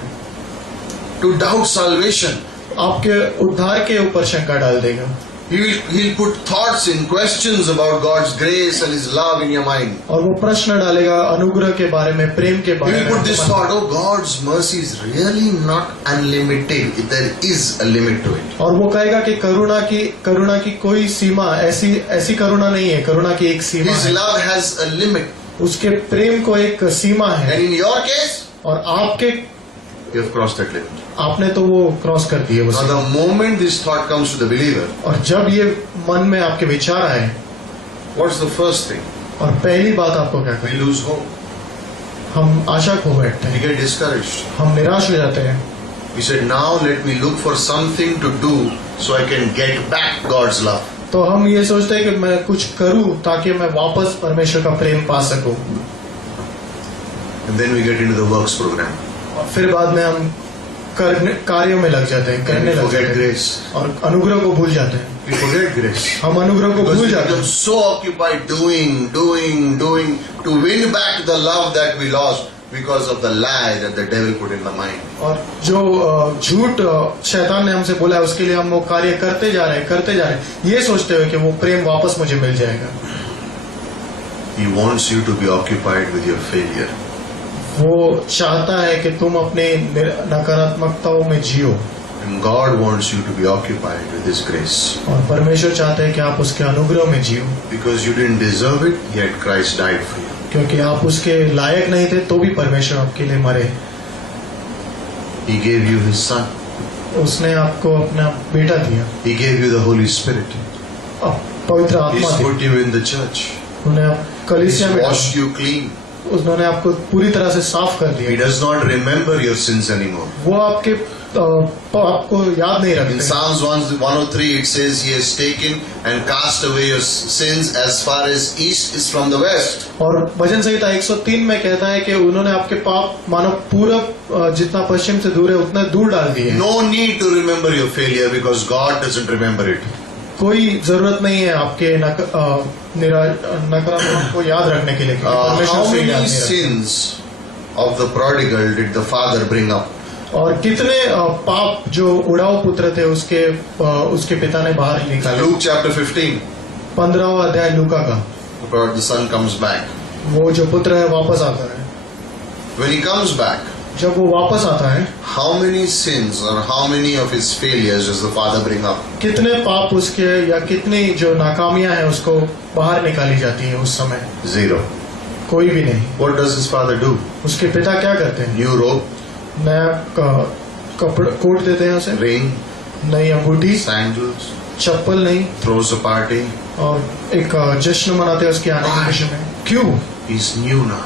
To doubt salvation. आपके उद्धार के ऊपर शंका डाल देगा. He'll put thoughts and questions about God's grace and His love in your mind. और वो प्रश्न डालेगा अनुग्रह के बारे में, प्रेम के He बारे will में. put this thought, oh, God's mercy is really not unlimited. There is a limit to it. और वो कहेगा कि करुणा की कोई सीमा, ऐसी करुणा नहीं है. करुणा की एक सीमा His है. love has a limit. उसके प्रेम को एक सीमा है. And in your case, और आपके you have crossed that limit. आपने तो वो क्रॉस कर दिए वो Now, Seema. the moment this thought comes to the believer, और जब ये मन में आपके विचार आए, what's the first thing? और पहली बात आपको क्या We करें, lose hope. हम आशा खो बैठते We हैं, get discouraged. हम निराश हो जाते हैं. We said, now let me look for something to do so I can get back God's love. तो हम ये सोचते हैं कि मैं कुछ करूं ताकि मैं वापस परमेश्वर का प्रेम पा सकूं. And then we get into the works program. और फिर बाद में हम कार्यों में लग जाते हैं, And करने we लग forget जाते हैं grace. और अनुग्रह को भूल जाते हैं. We forget grace. हम अनुग्रह को Because भूल we जाते become हैं so occupied doing to win back the love that we lost because of the lie that the devil put in the mind. और जो झूठ शैतान ने हमसे बोला है उसके लिए हम वो कार्य करते जा रहे हैं, ये सोचते हुए कि वो प्रेम वापस मुझे मिल जाएगा. He wants you to be occupied with your failure. वो चाहता है कि तुम अपने नकारात्मकताओं में जियो, And God wants you to be occupied with His grace. और परमेश्वर चाहते हैं कि आप उसके अनुग्रह में जियो, Because you didn't deserve it, yet Christ died for you. क्योंकि आप उसके लायक नहीं थे तो भी परमेश्वर आपके लिए मरे. He gave you His Son. उसने आपको अपना बेटा दिया, He gave you the Holy Spirit. पवित्र He's आत्मा दी, put you in the church. उन्हें He's कलीसिया में washed you clean. उन्होंने आपको पूरी तरह से साफ कर He दिया. does not remember your sins anymore. वो आपको याद नहीं In रखते. Psalms 103 it says He has taken and cast away your sins as far as east is from the west. और भजन संहिता 103 में कहता है कि उन्होंने आपके पाप मानो पूरब जितना पश्चिम से दूर है उतना दूर डाल दिए. No need to remember your failure because God doesn't remember it. कोई जरूरत नहीं है आपके नकारात्मक को याद रखने के लिए. परमेश्वर How से याद many नहीं रखते. sins of the prodigal did the father bring up? और कितने पाप जो उड़ाऊ पुत्र थे उसके पिता ने बाहर निकाले. Luke chapter 15, 15वां अध्याय लूका का. the son comes back. वो जो पुत्र है वापस आता है. When he comes back, जब वो वापस आता है, how many sins or how many of his failures does the father bring up? कितने पाप उसके या कितनी जो नाकामियां हैं उसको बाहर निकाली जाती है उस समय? 0. कोई भी नहीं. What does his father do? उसके पिता क्या करते हैं? New robe, नया कपड़ा कोट देते हैं उसे, ring, नई अंगूठी, sandals, चप्पल नहीं, throws a party. और एक जश्न मनाते हैं उसके आने की खुशी में. क्यों? He's new now.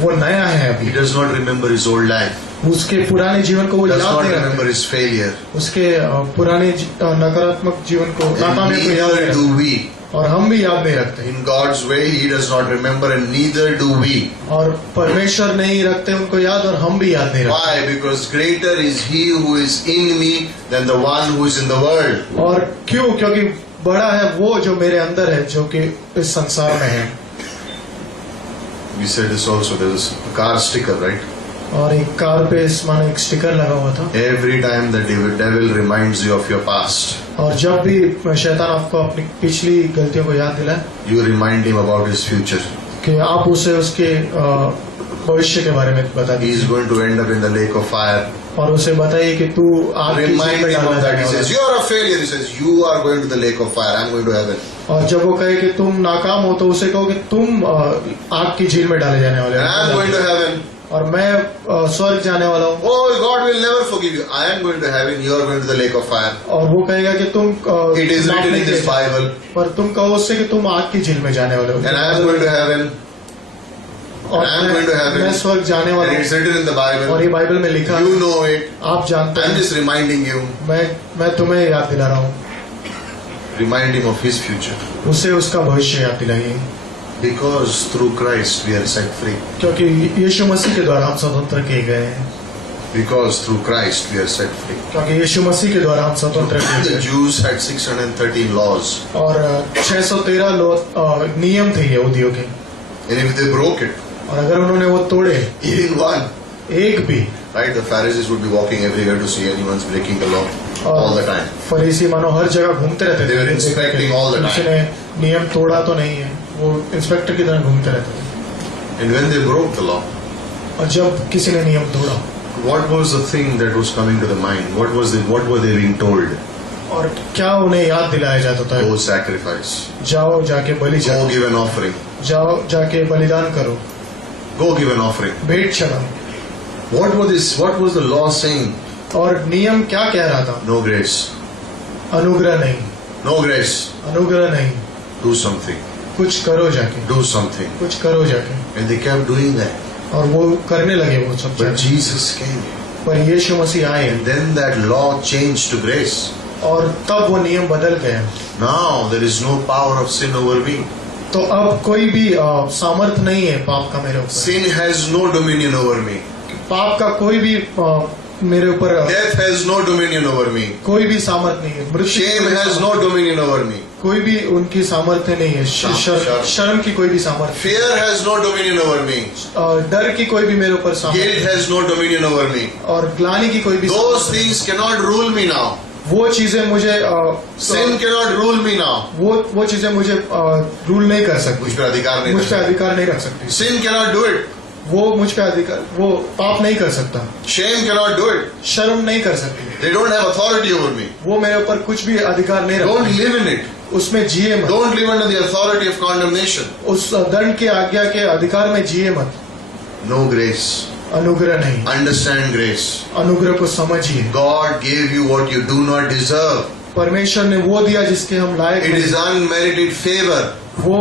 वो नया है He अभी. does not remember his old life. उसके पुराने जीवन को वो Does याद not नहीं remember रखते. his failure. उसके पुराने नकारात्मक जीवन को, And नाकामियों को याद नहीं neither रखते. do we. और हम भी याद नहीं रखते. In God's way, He does not remember, and neither do we. और परमेश्वर नहीं रखते उनको याद और हम भी याद नहीं रखते. Why? Because greater is He who is in me than the one who is in the world. और क्यों? क्योंकि बड़ा है वो जो मेरे अंदर है जो कि इस संसार में है. We said this also. There was a car sticker, right? और एक कार पे इस मानो एक स्टिकर लगा हुआ था. Every time the devil reminds you of your past, और जब भी शैतान आपको अपनी पिछली गलतियों को याद दिलाए you remind him about his future. कि आप उसे उसके भविष्य के बारे में बता He is दीजिए going to end up in the lake of fire. और उसे बताइए कि तू आग की झील Remind में him डाला of that. जाने He वाला says, है। you are a failure. He says, you are going to the lake of fire. I am going to heaven. और जब वो कहे कि तुम नाकाम हो तो उसे कहो कि तुम आग की झील में डाले जाने वाले And I am going to हो heaven. और मैं स्वर्ग जाने वाला हूँ Oh, God will never forgive you. I am going to heaven. You are going to the lake of fire. और वो कहेगा कि तुम It is माफ written नहीं in this किए जाओगे। Bible. पर तुम कहो उससे कि तुम आग की झील में जाने वाले हो And I am going to heaven. और I am going to heaven. मैं स्वर्ग जाने वाला And it's हूँ written in the और Bible. ये बाइबल में लिखा You है know it. आप जानते I am हैं just reminding you. मैं तुम्हें याद दिला रहा हूँ Remind him of his future. उसे उसका भविष्य याद दिलाइए Because through Christ we are set free. क्योंकि यीशु मसीह के द्वारा हम स्वतंत्र किए गए हैं Because through Christ we are set free. क्योंकि यीशु मसीह के द्वारा हम स्वतंत्र किए The गए Jews had 613 laws. और 613 नियम थे यहूदियों के And if they broke it, और अगर उन्होंने वो तोड़े even one, एक भी right, the Pharisees would be walking everywhere to see anyone's breaking the law all the time. फरीसी मानो हर जगह घूमते रहते They were inspecting all the time. किसी ने नियम तोड़ा तो नहीं है वो इंस्पेक्टर की तरह घूमते रहते थे And when they broke the law, और जब किसी ने नियम तोड़ा what was the thing that was coming to the mind? What were they being told? और क्या उन्हें याद दिलाया जाता था Go sacrifice. जाओ जाके बलि Go चढ़ाओ give an offering. जाओ जाके बलिदान करो Go give an offering. भेंट चढ़ाओ What was the law saying? और नियम क्या कह रहा था No grace. अनुग्रह नहीं No grace. अनुग्रह नहीं Do something. कुछ करो जाके Do something. कुछ करो जाके And they kept doing that. और वो करने लगे वो सब But जाके। Jesus came. पर यीशु मसीह आए And then that law changed to grace. और तब वो नियम बदल गया Now there is no power of sin over me. तो अब कोई भी सामर्थ नहीं है पाप का मेरे ऊपर Sin has no dominion over me. पाप का कोई भी मेरे ऊपर Death has no dominion over me. कोई भी सामर्थ नहीं है मृत्यु की Shame कोई has no dominion over me. कोई भी उनकी सामर्थ्य नहीं है शर्म की कोई भी सामर्थ्य Fear has no dominion over me. डर की कोई भी मेरे ऊपर Guilt सामर्थ्य has no dominion over me. और ग्लानि की कोई भी Those सामर्थ्य things cannot rule me now. वो चीजें मुझे Sin cannot rule me now. वो चीजें मुझे रूल नहीं कर मुझ सकती पर अधिकार नहीं मुझ रख पे सकती. अधिकार नहीं रख सकती Sin cannot do it. वो मुझ पे अधिकार वो पाप नहीं कर सकता Shame cannot do it. शर्म नहीं कर सकती They don't have authority over me. वो मेरे ऊपर कुछ भी अधिकार नहीं Don't रखती live in it. उसमें जिए मत Don't live under the authority of condemnation. उस दंड की आज्ञा के अधिकार में जिए मत No grace. अनुग्रह नहीं Understand grace. अनुग्रह को समझिए God gave you what you do not deserve. परमेश्वर ने वो दिया जिसके हम लायक It नहीं। is unmerited favor. वो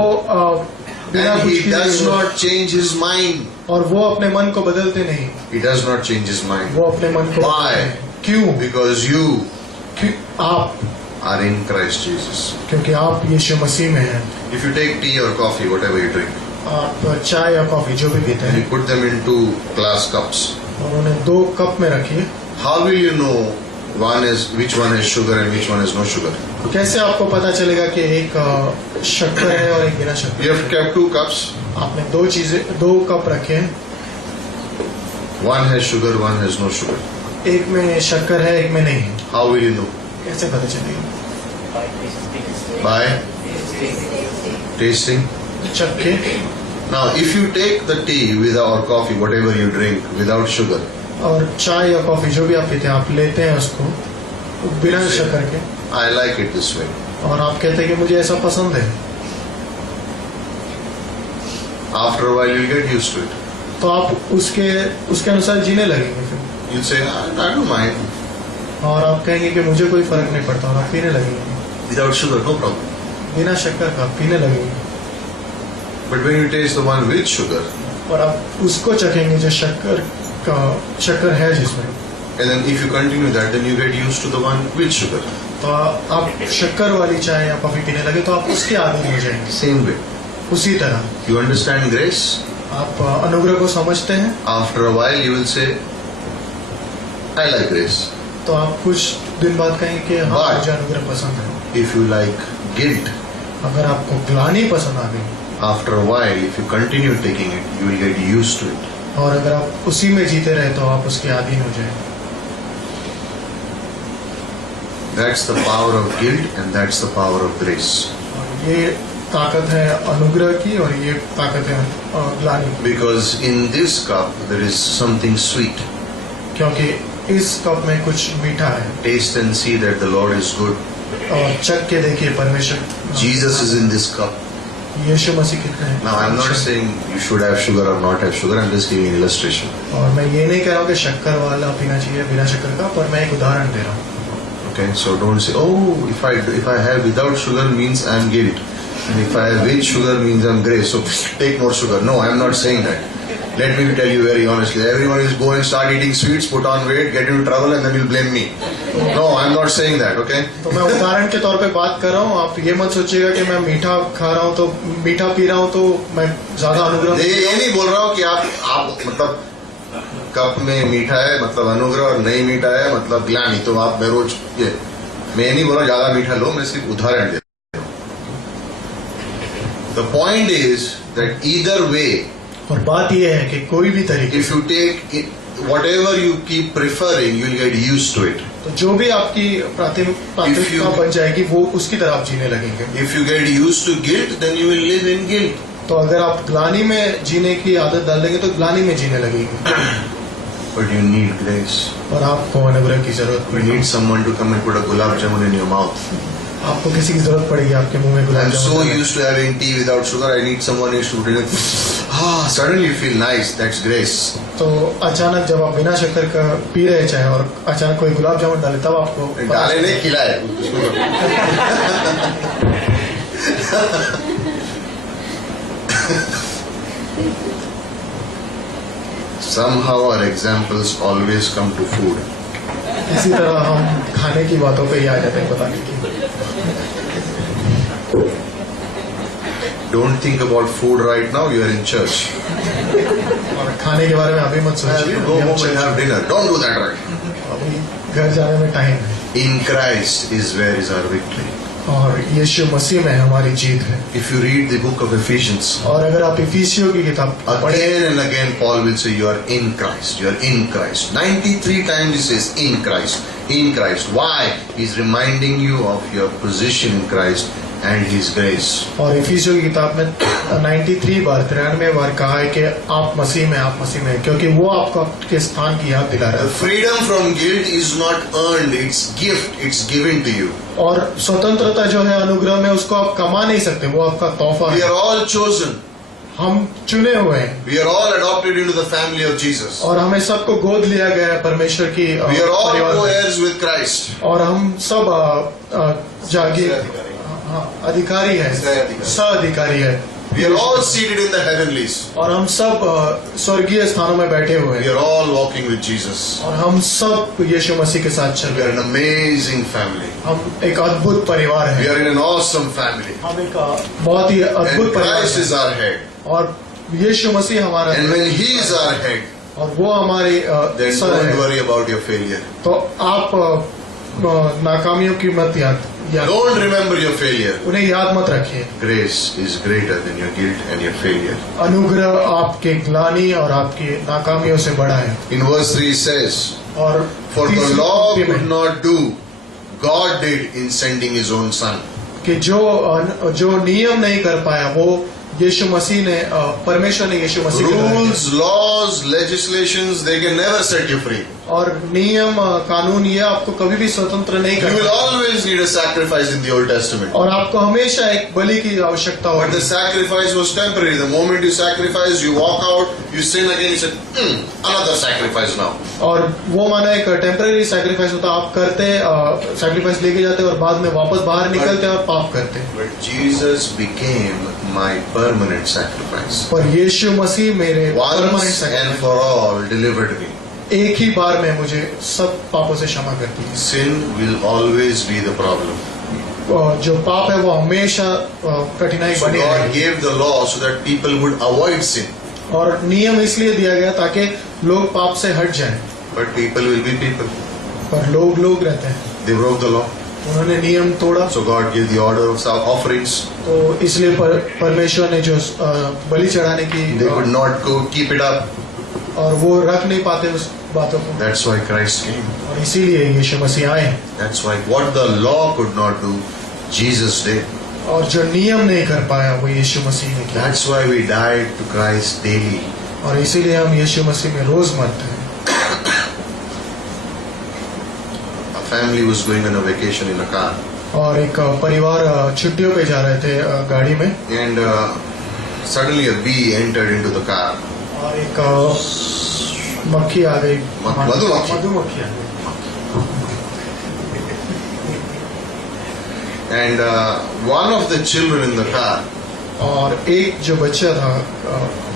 बिना And कुछ He किए does हुए। not change His mind. और वो अपने मन को बदलते नहीं He does not change His mind. वो अपने मन को Why? बदलते हैं। क्यों Because you आप are in Christ Jesus. क्योंकि आप यीशु मसीह में हैं If you take tea or coffee, whatever you drink, आप चाय या कॉफी जो भी पीते and हैं you put them into glass cups, और उन्हें 2 कप में रखिए how will you know which one has sugar and which one has no sugar? कैसे आपको पता चलेगा कि एक शक्कर है और एक बिना शक्कर You have kept 2 cups. आपने 2 कप रखे हैं One has sugar, one has no sugar. एक में शक्कर है एक में नहीं है How will you know? कैसे पता चलेगा By tasting. चख के Now, if you take the tea without or coffee, whatever you drink, without sugar, और चाय या कॉफी जो भी आप पीते हैं आप लेते हैं उसको बिना शक्कर के I like it this way. और आप कहते हैं कि मुझे ऐसा पसंद है After a while, you'll get used to it. तो आप उसके अनुसार जीने लगेंगे फिर You'll say, I don't mind. और आप कहेंगे कि मुझे कोई फर्क नहीं पड़ता और आप पीने लगेंगे Without sugar, no problem. बिना शक्कर का आप पीने लगेंगे But when you taste the one with sugar, और आप उसको चखेंगे जो शक्कर है जिसमें and then if you continue that, then you get used to the one with sugar. तो आप शक्कर वाली चाय या कॉफी पीने लगे तो आप उसके आदी हो जाएंगे Same way. उसी तरह You understand grace? आप अनुग्रह को समझते हैं After a while, you will say, I like grace. तो आप कुछ दिन बाद कहेंगे कि हाँ But- मुझे अनुग्रह पसंद है If you like guilt, अगर आपको ग्लानि पसंद आ गई after a while, if you continue taking it, you will get used to it. और अगर आप उसी में जीते रहे तो आप उसके अधीन हो जाए That's the power of guilt and that's the power of grace. ये ताकत है अनुग्रह की और ये ताकत है ग्लानि। Because in this cup there is something sweet. क्योंकि इस कप में कुछ मीठा है। Taste and see that the Lord is good. और चख के देखिए परमेश्वर। Jesus is in this cup. यीशु मसीह कितना है। Now I'm not saying you should have sugar or not have sugar. I'm just giving an illustration. और मैं ये नहीं कह रहा हूँ कि शक्कर वाला पीना चाहिए बिना शक्कर का, पर मैं एक उदाहरण दे रहा हूँ। Okay, so don't say, oh, if I have without sugar means I'm guilt, and if I have with sugar means I'm grace. So take more sugar. No, I'm not saying that. Let me tell you very honestly. Everyone is going start eating sweets, put on weight, get into trouble, and then you'll blame me. No, I'm not saying that. Okay. तो मैं उदाहरण के तौर पे बात कर रहा हूँ। आप ये मत सोचिएगा कि मैं मीठा खा रहा हूँ तो मीठा पी रहा हूँ तो मैं ज्यादा अनुग्रह। ये नहीं बोल रहा हूँ कि आप मतलब कप में मीठा है मतलब अनुग्रह और नहीं मीठा है मतलब ग्लानि, तो आप रोज ये मैं नहीं बोल रहा ज्यादा मीठा लो, मैं सिर्फ उदाहरण दे रहा हूँ। The point is that either way, और बात यह है कि कोई भी तरीके if you take whatever you keep preferring, you'll get used to it. तो जो भी आपकी प्राथमिकता बन जाएगी वो उसकी तरफ जीने लगेंगे। If you get used to guilt, then you will live in guilt. तो अगर आप ग्लानि में जीने की आदत डालेंगे तो ग्लानि में जीने लगेंगे। But you need grace. और आपको अनुग्रह की जरूरत You पड़ेगी। need someone to come and put a gulab jamun in your mouth. आपको किसी की जरूरत पड़ेगी आपके मुंह में गुलाब I'm so jamun. used to having tea without sugar. I need someone who should drink. Suddenly you feel nice. That's grace. तो अचानक जब आप बिना शक्कर का पी रहे चाहे और अचानक कोई गुलाब जामुन डाले तब आपको डाले नहीं खिलाए। Somehow our examples always come to food. इसी तरह हम खाने की बातों पे ही आ जाते हैं बताने की। Don't think about food right now. You are in church. और खाने के बारे में अभी मत You सोचिए। go home and have dinner. Don't do that right now. अभी घर जाने में टाइम है। In Christ is where is our victory. और यीशु मसीह में हमारी जीत है। If you read the book of Ephesians, और अगर आप इफिसियों की किताब पढ़ें again and again Paul will say you are in Christ. You are in Christ. 93 times he says in Christ. In Christ. Why? He's reminding you of your position in Christ and His grace. और इफिसियों की किताब में 93 बार 93 बार कहा है कि आप मसीह में क्योंकि वो आपको आपके स्थान की याद दिला रहा है। Freedom from guilt is not earned. It's gift. It's given to you. और स्वतंत्रता जो है अनुग्रह में उसको आप कमा नहीं सकते, वो आपका तोहफा We है। are all chosen. हम चुने हुए हैं We are all adopted into the family of Jesus. और हमें सबको गोद लिया गया है परमेश्वर की We are all परिवार में। co-heirs with Christ. और हम सब जागे अधिकारी है, सह-अधिकारी है। We are all seated in the heavenlies. और हम सब स्वर्गीय स्थानों में बैठे हुए We हैं are all walking with Jesus. और हम सब यीशु मसीह के साथ चल We रहे are हैं। an amazing family. हम एक अद्भुत परिवार We है। are in an awesome family. हम एक बहुत ही अद्भुत And परिवार Christ है is our head. और यीशु मसीह हमारा And when He is our head, और वो हमारी then सर don't है। worry about your failure. तो आप नाकामियों की मत याद Don't remember your failure. उन्हें याद मत रखिए। Grace is greater than your guilt and your failure. अनुग्रह आपके ग्लानि और आपकी नाकामियों से बड़ा है। In verse 3 says, और For the तीसरी law पंक्ति could में not do, God did in sending His own Son. कि जो नियम नहीं कर पाया वो यीशु मसीह ने परमेश्वर ने यीशु मसीह के द्वारा किया। Rules, laws, legislations, they can never set you free. और नियम कानून ये आपको कभी भी स्वतंत्र नहीं You कर will पाए। always need a sacrifice in the Old Testament. और आपको हमेशा एक बलि की आवश्यकता But होगी। the sacrifice was temporary. The moment you sacrifice, you walk out, you sin again, you say, another sacrifice now. और वो माना एक टेम्पररी सैक्रिफाइस होता आप करते सैक्रिफाइस लेके जाते और बाद में वापस बाहर निकलते और पाप करते। But Jesus became my permanent sacrifice. पर यीशु मसीह मेरे permanent Once and sacrifice for all delivered me. एक ही बार में मुझे सब पापों से क्षमा करती है। Sin will always be the problem. जो पाप है वो हमेशा कठिनाई So बनी God रहेगी। gave the law so that people would avoid sin. और नियम इसलिए दिया गया ताकि लोग पाप से हट जाएं। But people will be people. पर लोग रहते हैं, They broke the law. उन्होंने नियम तोड़ा। So God gave the order of offerings. तो इसलिए परमेश्वर ने जो बलि चढ़ाने की They could not go keep it up. और वो रख नहीं पाते उस बातों को। That's why Christ came. और इसीलिए यीशु मसीह आए। That's why what the law could not do, Jesus did. और जो नियम नहीं कर पाया वो यीशु मसीह ने किया। That's why we died to Christ daily. और इसीलिए हम यीशु मसीह में रोज मरते हैं। A family was going on a vacation in a car, और एक परिवार छुट्टियों पे जा रहे थे गाड़ी में, and suddenly a bee entered into the car. और एक मक्खी आ गई, मधुमक्खी। मधुमक्खी आ गई। And one of the children in the car और एक जो बच्चा था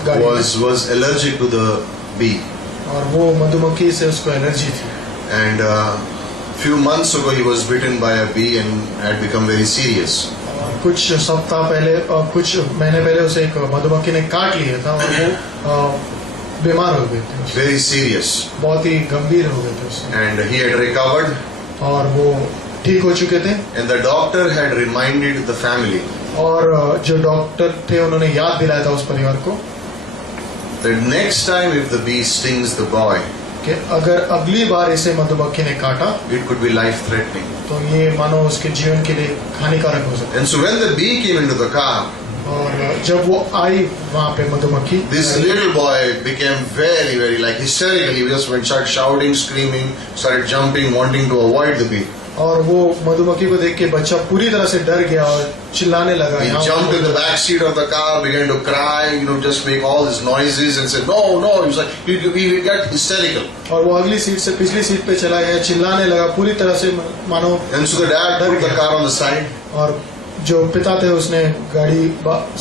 गाड़ी में, was allergic to the bee. और वो मधुमक्खी से उसको एलर्जी थी। And few months ago he was bitten by a bee and had become very serious. और कुछ सप्ताह पहले और कुछ महीने पहले उसे एक मधुमक्खी ने काट लिया था और वो बीमार हो गए थे, Very serious. बहुत ही गंभीर हो गए थे उससे। And he had recovered, और वो ठीक हो चुके थे। and the doctor had reminded the family और जो डॉक्टर थे उन्होंने याद दिलाया था उस परिवार को that next time if the bee stings the boy, कि अगर अगली बार इसे मधुमक्खी ने काटा it could be life threatening. तो ये मानो उसके जीवन के लिए हानिकारक हो सकता And so when the bee came into the car, है। और जब वो आई वहां पे मधुमक्खी, this little boy became very like hysterical. He just went started shouting, screaming, started jumping, wanting to avoid the bee. और वो मधुमक्खी को देख के बच्चा पूरी तरह से डर गया और चिल्लाने लगा। He jumped in the back seat of the car, began to cry, just make all these noises and said, no. He was like, he got hysterical. और वो अगली सीट से पिछली सीट पे चला गया, चिल्लाने लगा पूरी तरह से मानो। And so the dad put the car on the side. और जो पिता थे उसने गाड़ी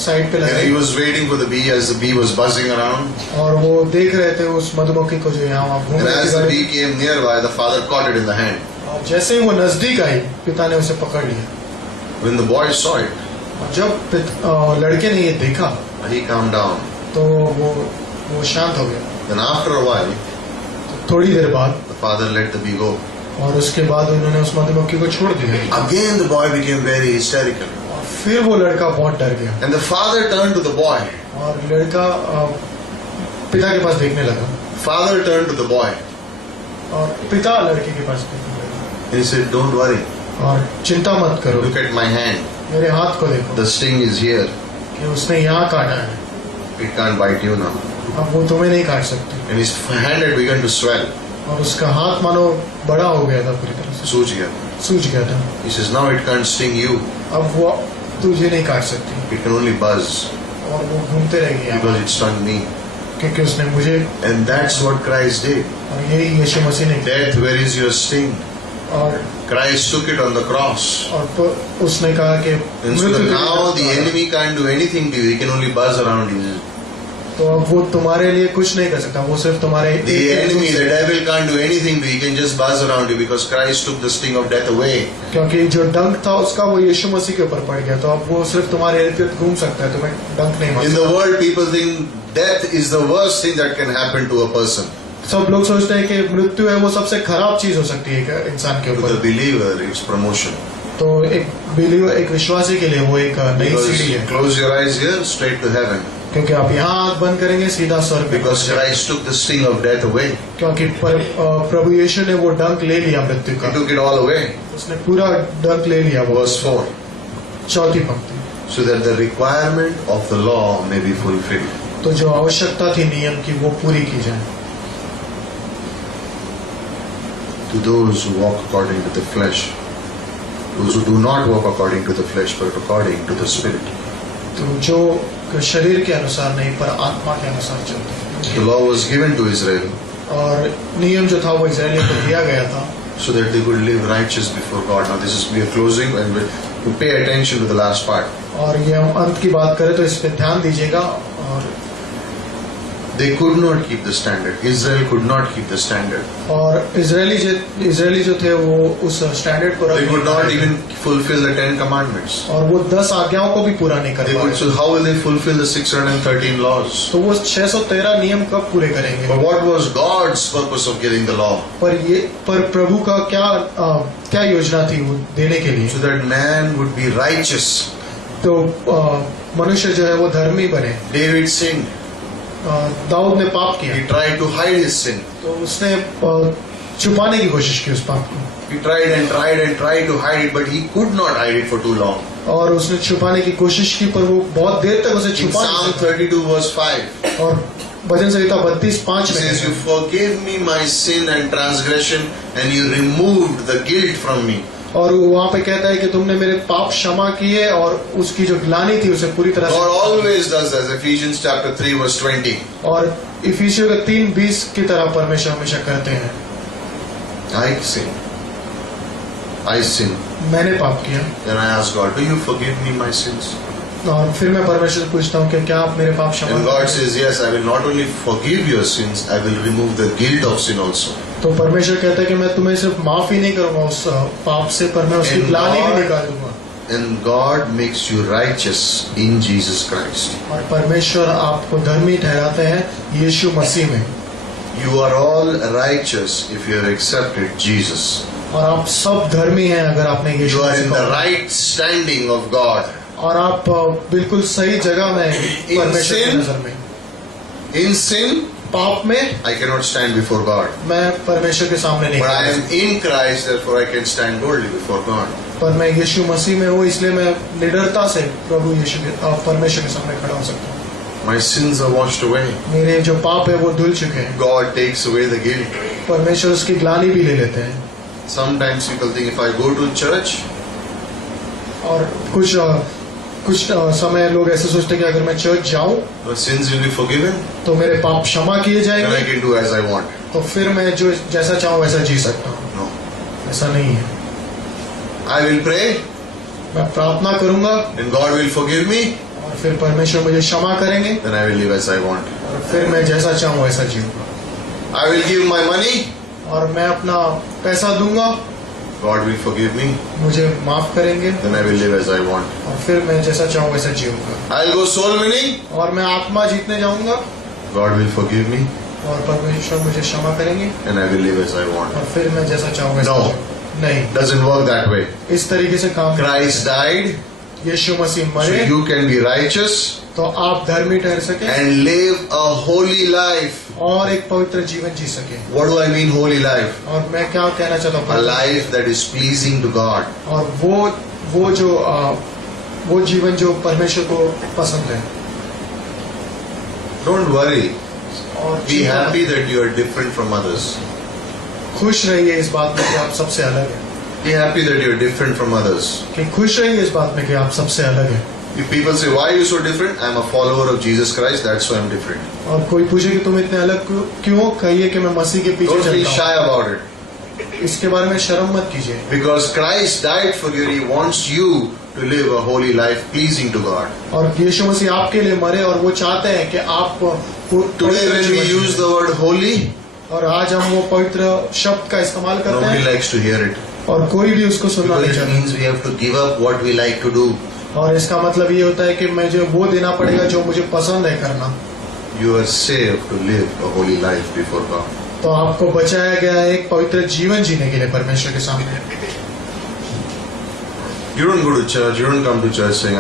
साइड पे And he लगाई was waiting for the bee as the bee was buzzing around. और वो देख रहे थे उस मधुमक्खी को जो यहाँ वहाँ घूम And रही as थी the गाड़ी। bee came nearby, the father caught it in the hand. और जैसे ही वो नजदीक आई पिता ने उसे पकड़ लिया। When the boy saw it, और जब लड़के ने ये देखा he calmed down. तो वो शांत हो गया। Then after a while, थोड़ी देर बाद the father let the bee go. और उसके बाद उन्होंने उस मधुमक्खी को छोड़ दिया। Again the boy became very hysterical. और फिर वो लड़का बहुत डर गया And the father turned to the boy. और लड़का पिता के पास देखने लगा Father turned to the boy. और पिता लड़के के पास देखने लगा He said, don't worry. और चिंता मत करो, Look at my hand. मेरे हाथ को देखो The sting is here. कि उसने यहाँ काटा है, It can't bite you now. अब वो तुम्हें नहीं काट सकती। And his hand had begun to swell. और उसका हाथ मानो बड़ा हो गया था, पूरी तरह से सूज गया. सूज गया था। He says, now it can't sting you. अब वो तुझे नहीं काट सकती It can only buzz और वो घूमते रहेगी because it stung me. क्योंकि उसने मुझे। And that's what Christ did. और यही यीशु मसीह ने किया। Death, where is your sting? और Christ took it on the cross. और उसने कहा कि And so now the enemy can't do anything to you. He can only buzz around you. तो अब वो तुम्हारे लिए कुछ नहीं कर सकता, वो सिर्फ तुम्हारे The enemy, the devil can't do anything to you. He can just buzz around you because Christ took the sting of death away. क्योंकि जो डंक था उसका वो यीशु मसीह के ऊपर पड़ गया, तो अब वो सिर्फ तुम्हारे इर्द गिर्द घूम सकता है, तुम्हें डंक नहीं मार In सकता। the world, people think death is the worst thing that can happen to a person. सब लोग सोचते हैं कि मृत्यु है वो सबसे खराब चीज हो सकती है एक इंसान के To the ऊपर। believer, it's promotion. तो एक विश्वासी के लिए वो एक नई Because सीढ़ी you है, close your eyes here, straight to heaven. क्योंकि आप यहाँ आंख बंद करेंगे सीधा स्वर्ग में। Because Christ took the sting of death away. क्योंकि प्रभु यीशु ने वो डंक ले लिया मृत्यु He का, took it all away. उसने पूरा डंक ले लिया। वो Verse 4. चौथी पंक्ति, So that the requirement of the law may be fulfilled. तो जो आवश्यकता थी नियम की वो पूरी की जाए। To those who walk according to the flesh, those who do not walk according to the flesh, but according to the Spirit. तो जो शरीर के अनुसार नहीं पर आत्मा के अनुसार चलते हैं। The law was given to Israel और नियम जो था वो इजरायलियों को दिया गया था so that they could live righteous before God. Now this is, we are closing and we pay attention to the last part. और ये हम अंत की बात करें तो इस पे ध्यान दीजिएगा। और They could not keep the standard. Israel could not keep the standard. और इजरायली जो थे वो उस स्टैंडर्ड को They could not रख even fulfill the 10 commandments. और वो 10 आज्ञाओं को भी पूरा नहीं कर They would, पाए। so how will they fulfill the 613 laws? तो वो 613 नियम कब पूरे करेंगे? But what was God's purpose of giving the law? पर प्रभु का क्या योजना थी वो देने के लिए? So that man would be righteous. तो मनुष्य जो है वो धर्मी बने। David sinned. दाऊद ने पाप किया, He tried to hide his sin. तो उसने छुपाने की कोशिश की उस पाप को। He tried and tried and tried to hide it, but he could not hide it for too long. और उसने छुपाने की कोशिश की, पर वो बहुत देर तक उसे In छुपा Psalm नहीं सका। 32 verse 5, और भजन संहिता 32:5 it says, "You में forgave me my sin and transgression, and you removed the guilt from me." और वहाँ पे कहता है कि तुमने मेरे पाप क्षमा किए और उसकी जो ग्लानि थी उसे पूरी तरह God से, always does that. Ephesians chapter 3 verse 20. और इफिसियों के 3:20 की तरह परमेश्वर हमेशा करते हैं। I sin. I sin. मैंने पाप किया, Then I ask God, "Do you forgive me my sins?" और फिर मैं परमेश्वर से पूछता हूँ कि क्या आप मेरे पाप क्षमा And God करेंगे? says, "Yes, I will not only forgive your sins, I will remove the guilt of sin also." तो परमेश्वर कहता है कि मैं तुम्हें सिर्फ माफ ही नहीं करूंगा उस पाप से, पर मैं उसकी And ग्लानि भी God- निकाल दूंगा। And God makes you righteous in Jesus Christ. और परमेश्वर आपको धर्मी ठहराते हैं यीशु मसीह में, You are all righteous if you have accepted Jesus. और आप सब धर्मी हैं अगर आपने यीशु You are मसीह in को, the right standing of God. और आप बिल्कुल सही जगह में हैं परमेश्वर की sin- नजर में। In sin, पाप में I cannot stand before God. मैं परमेश्वर के सामने नहीं But I खड़ा am in Christ, therefore I can stand boldly before God. पर मैं यीशु मसीह में हूँ, इसलिए मैं निडरता से प्रभु यीशु के परमेश्वर के सामने खड़ा हो सकता हूँ। My sins are washed away. मेरे जो पाप है वो धुल चुके हैं, God takes away the guilt. परमेश्वर उसकी ग्लानि भी ले लेते हैं। Sometimes people think if I go to church, और कुछ समय लोग ऐसे सोचते हैं कि अगर मैं चर्च जाऊं my sins will be forgiven, तो मेरे पाप क्षमा किए then I जाएंगे, can do as I want. तो फिर मैं जो जैसा चाहूं वैसा जी सकता हूँ। No. ऐसा नहीं है। I will pray, मैं प्रार्थना करूंगा and God will forgive me, और फिर परमेश्वर मुझे क्षमा करेंगे, then I will live as I want. और फिर मैं जैसा चाहूं वैसा जीऊंगा। I will give my money, और मैं अपना पैसा दूंगा, God will forgive me, मुझे माफ करेंगे, then I will live as I want. और फिर मैं जैसा चाहूं वैसा जीऊंगा। I'll go soul winning, और मैं आत्मा जीतने जाऊंगा, God will forgive me, और परमेश्वर मुझे क्षमा करेंगे, and I will live as I want. और फिर मैं जैसा चाहूं वैसा No. जीऊंगा। नहीं, Doesn't work that way. इस तरीके से काम नहीं। Christ died, यीशु मसीह so मरे you can be righteous तो आप धर्मी ठहर सके and live a holy life. और एक पवित्र जीवन जी सके। What do I mean holy life? और मैं क्या कहना चाहता A हूँ, life that is pleasing to God. और वो जीवन जो परमेश्वर को पसंद है। Don't worry. और Be happy that you are different from others. खुश रहिए इस बात में कि आप सबसे अलग हैं, Be happy that you are different from others. कि खुश रहिए इस बात में कि आप सबसे अलग हैं। If people say, "Why are you so different?" I'm a follower of Jesus Christ, that's why I'm different. और कोई पूछे कि तुम इतने अलग क्यों, कहिए कि मैं मसीह के पीछे Don't feel चलता shy about it. हूँ। इसके बारे में शर्म मत कीजिए, Because Christ died for you, He wants you to live a holy life pleasing to God. और यीशु मसीह आपके लिए मरे और वो चाहते हैं कि आप Today when we use the word holy, और आज हम वो पवित्र शब्द का इस्तेमाल करते nobody हैं likes to hear it. और कोई भी उसको सुनना Because नहीं it चाहता। means we have to give up what we like to do. और इसका मतलब ये होता है कि मुझे वो देना पड़ेगा जो मुझे पसंद है करना। You are saved to live a holy life before God. तो आपको बचाया गया है एक पवित्र जीवन जीने के लिए परमेश्वर के सामने। You don't go to church, you don't come to church saying,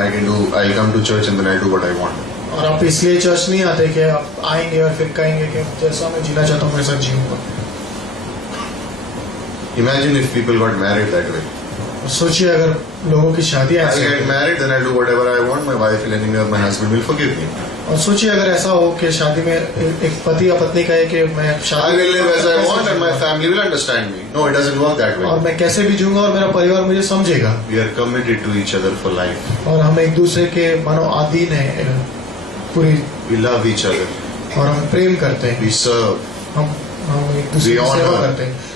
I'll come to church and then I'll do what I want. और आप इसलिए चर्च नहीं आते कि आप आएंगे और फिर कहेंगे कि जैसा मैं जीना चाहता हूँ वैसा जीऊंगा। Imagine if people got married that way. सोचिए अगर लोगों की शादियां I'll ऐसी get हों। married, then I'll do whatever I want. My wife will anyway, my husband will forgive me. और सोचिए अगर ऐसा हो कि शादी में एक पति या पत्नी कहे कि मैं I शादी will live as I कैसे want and my जीऊंगा? family will understand me. No, it doesn't work that और way. मैं कैसे भी जीऊंगा और मेरा परिवार मुझे समझेगा। We are committed to each other for life. और हम एक दूसरे के मनो अधीन है पूरी, We love each other. और हम प्रेम करते हैं, We serve. हम एक दूसरे की We सेवा honor. करते हैं,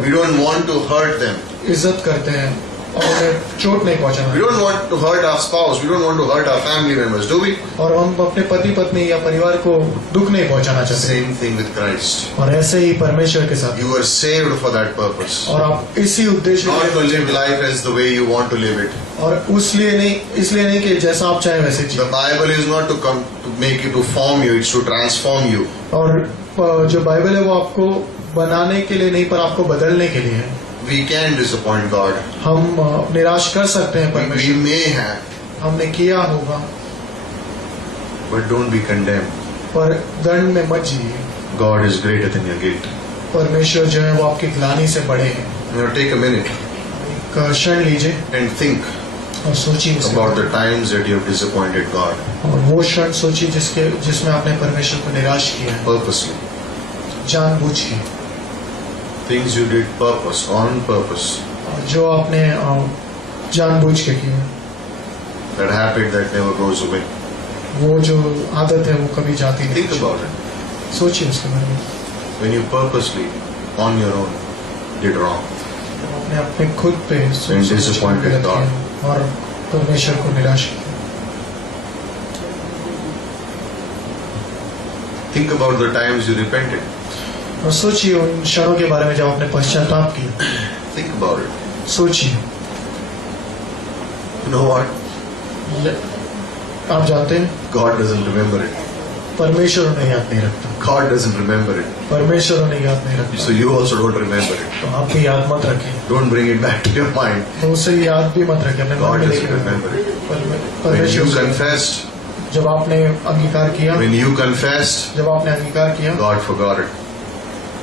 We don't want to hurt them. इज्जत करते हैं और उन्हें चोट नहीं We पहुंचाना। don't want to hurt our spouse. We don't want to hurt our family members, do we? और हम अपने पति पत्नी या परिवार को दुख नहीं पहुंचाना चाहते। Same thing with Christ. और ऐसे ही परमेश्वर के साथ, You were saved for that purpose. और आप इसी उद्देश्य Not के to लिए live life as the way you want to live it. और इसलिए नहीं कि जैसा आप चाहे वैसे The जिए। Bible is not to come to make you to form you, it's to transform you. और जो बाइबल है वो आपको बनाने के लिए नहीं पर आपको बदलने के लिए है। We can disappoint God. हम निराश कर सकते हैं We परमेश्वर, may have, हमने किया होगा, but don't be condemned. पर दंड में मत जिए। God is greater than your guilt. परमेश्वर जो है वो आपकी ग्लानि से बड़े हैं। Now take a minute एक क्षण लीजिए and think. और सोचिए उसके about the times that you have disappointed God और वो क्षण सोचिए जिसमें आपने परमेश्वर को निराश किया है purposely. जानबूझ के, Things you did on purpose. और जो आपने जानबूझ के किया, That habit that never goes away. वो जो आदत है वो कभी जाती Think नहीं। about it. सोचिए उसके बारे में। When you purposely, on your own, did wrong. आपने अपने खुद पे And disappointed गलत God. किया और परमेश्वर को निराश किया। Think about the times you repented. और सोचिए उन क्षणों के बारे में जब आपने पश्चाताप किया। Think about it. सोचिए, You know what? आप जानते हैं God doesn't remember it. परमेश्वर उन्हें याद नहीं रखता, God doesn't remember it. परमेश्वर उन्हें याद नहीं रखता। So you also don't remember it. तो आप भी याद मत रखें, Don't bring it back to your mind. तो उसे याद भी मत रखें अपने मन God में doesn't लेके remember it. When परमेश्वर you से- confessed, जब आपने अंगीकार किया, when you confessed, जब आपने अंगीकार किया, God forgot it.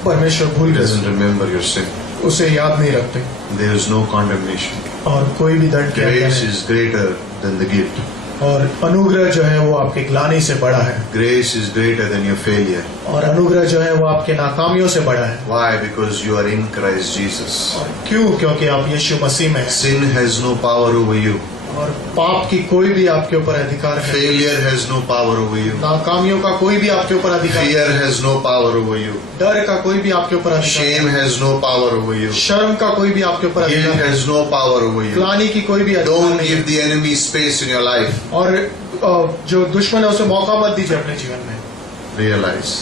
परमेश्वर भूल He गए, doesn't remember your sin. उसे याद नहीं रखते There is no condemnation. और कोई भी दंड के आगे Grace नहीं। is greater than the gift. और अनुग्रह जो है वो आपके ग्लानि से बड़ा है, Grace is greater than your failure. और अनुग्रह जो है वो आपके नाकामियों से बड़ा है। Why? Because you are in Christ Jesus. और क्यों? क्योंकि आप यीशु मसीह में हैं Sin has no power over you. और पाप की कोई भी आपके ऊपर अधिकार है, Failure has no power over you. नाकामियों का कोई भी आपके ऊपर अधिकार है, Fear has no power over you. डर का कोई भी आपके ऊपर अधिकार Shame has no power over you. है, शर्म का कोई भी आपके ऊपर Guilt अधिकार है, has no power over you. ग्लानि की कोई भी अधिकार Don't नहीं give है। the enemy space in your life. और जो दुश्मन है उसे मौका मत दीजिए अपने जीवन में। Realize.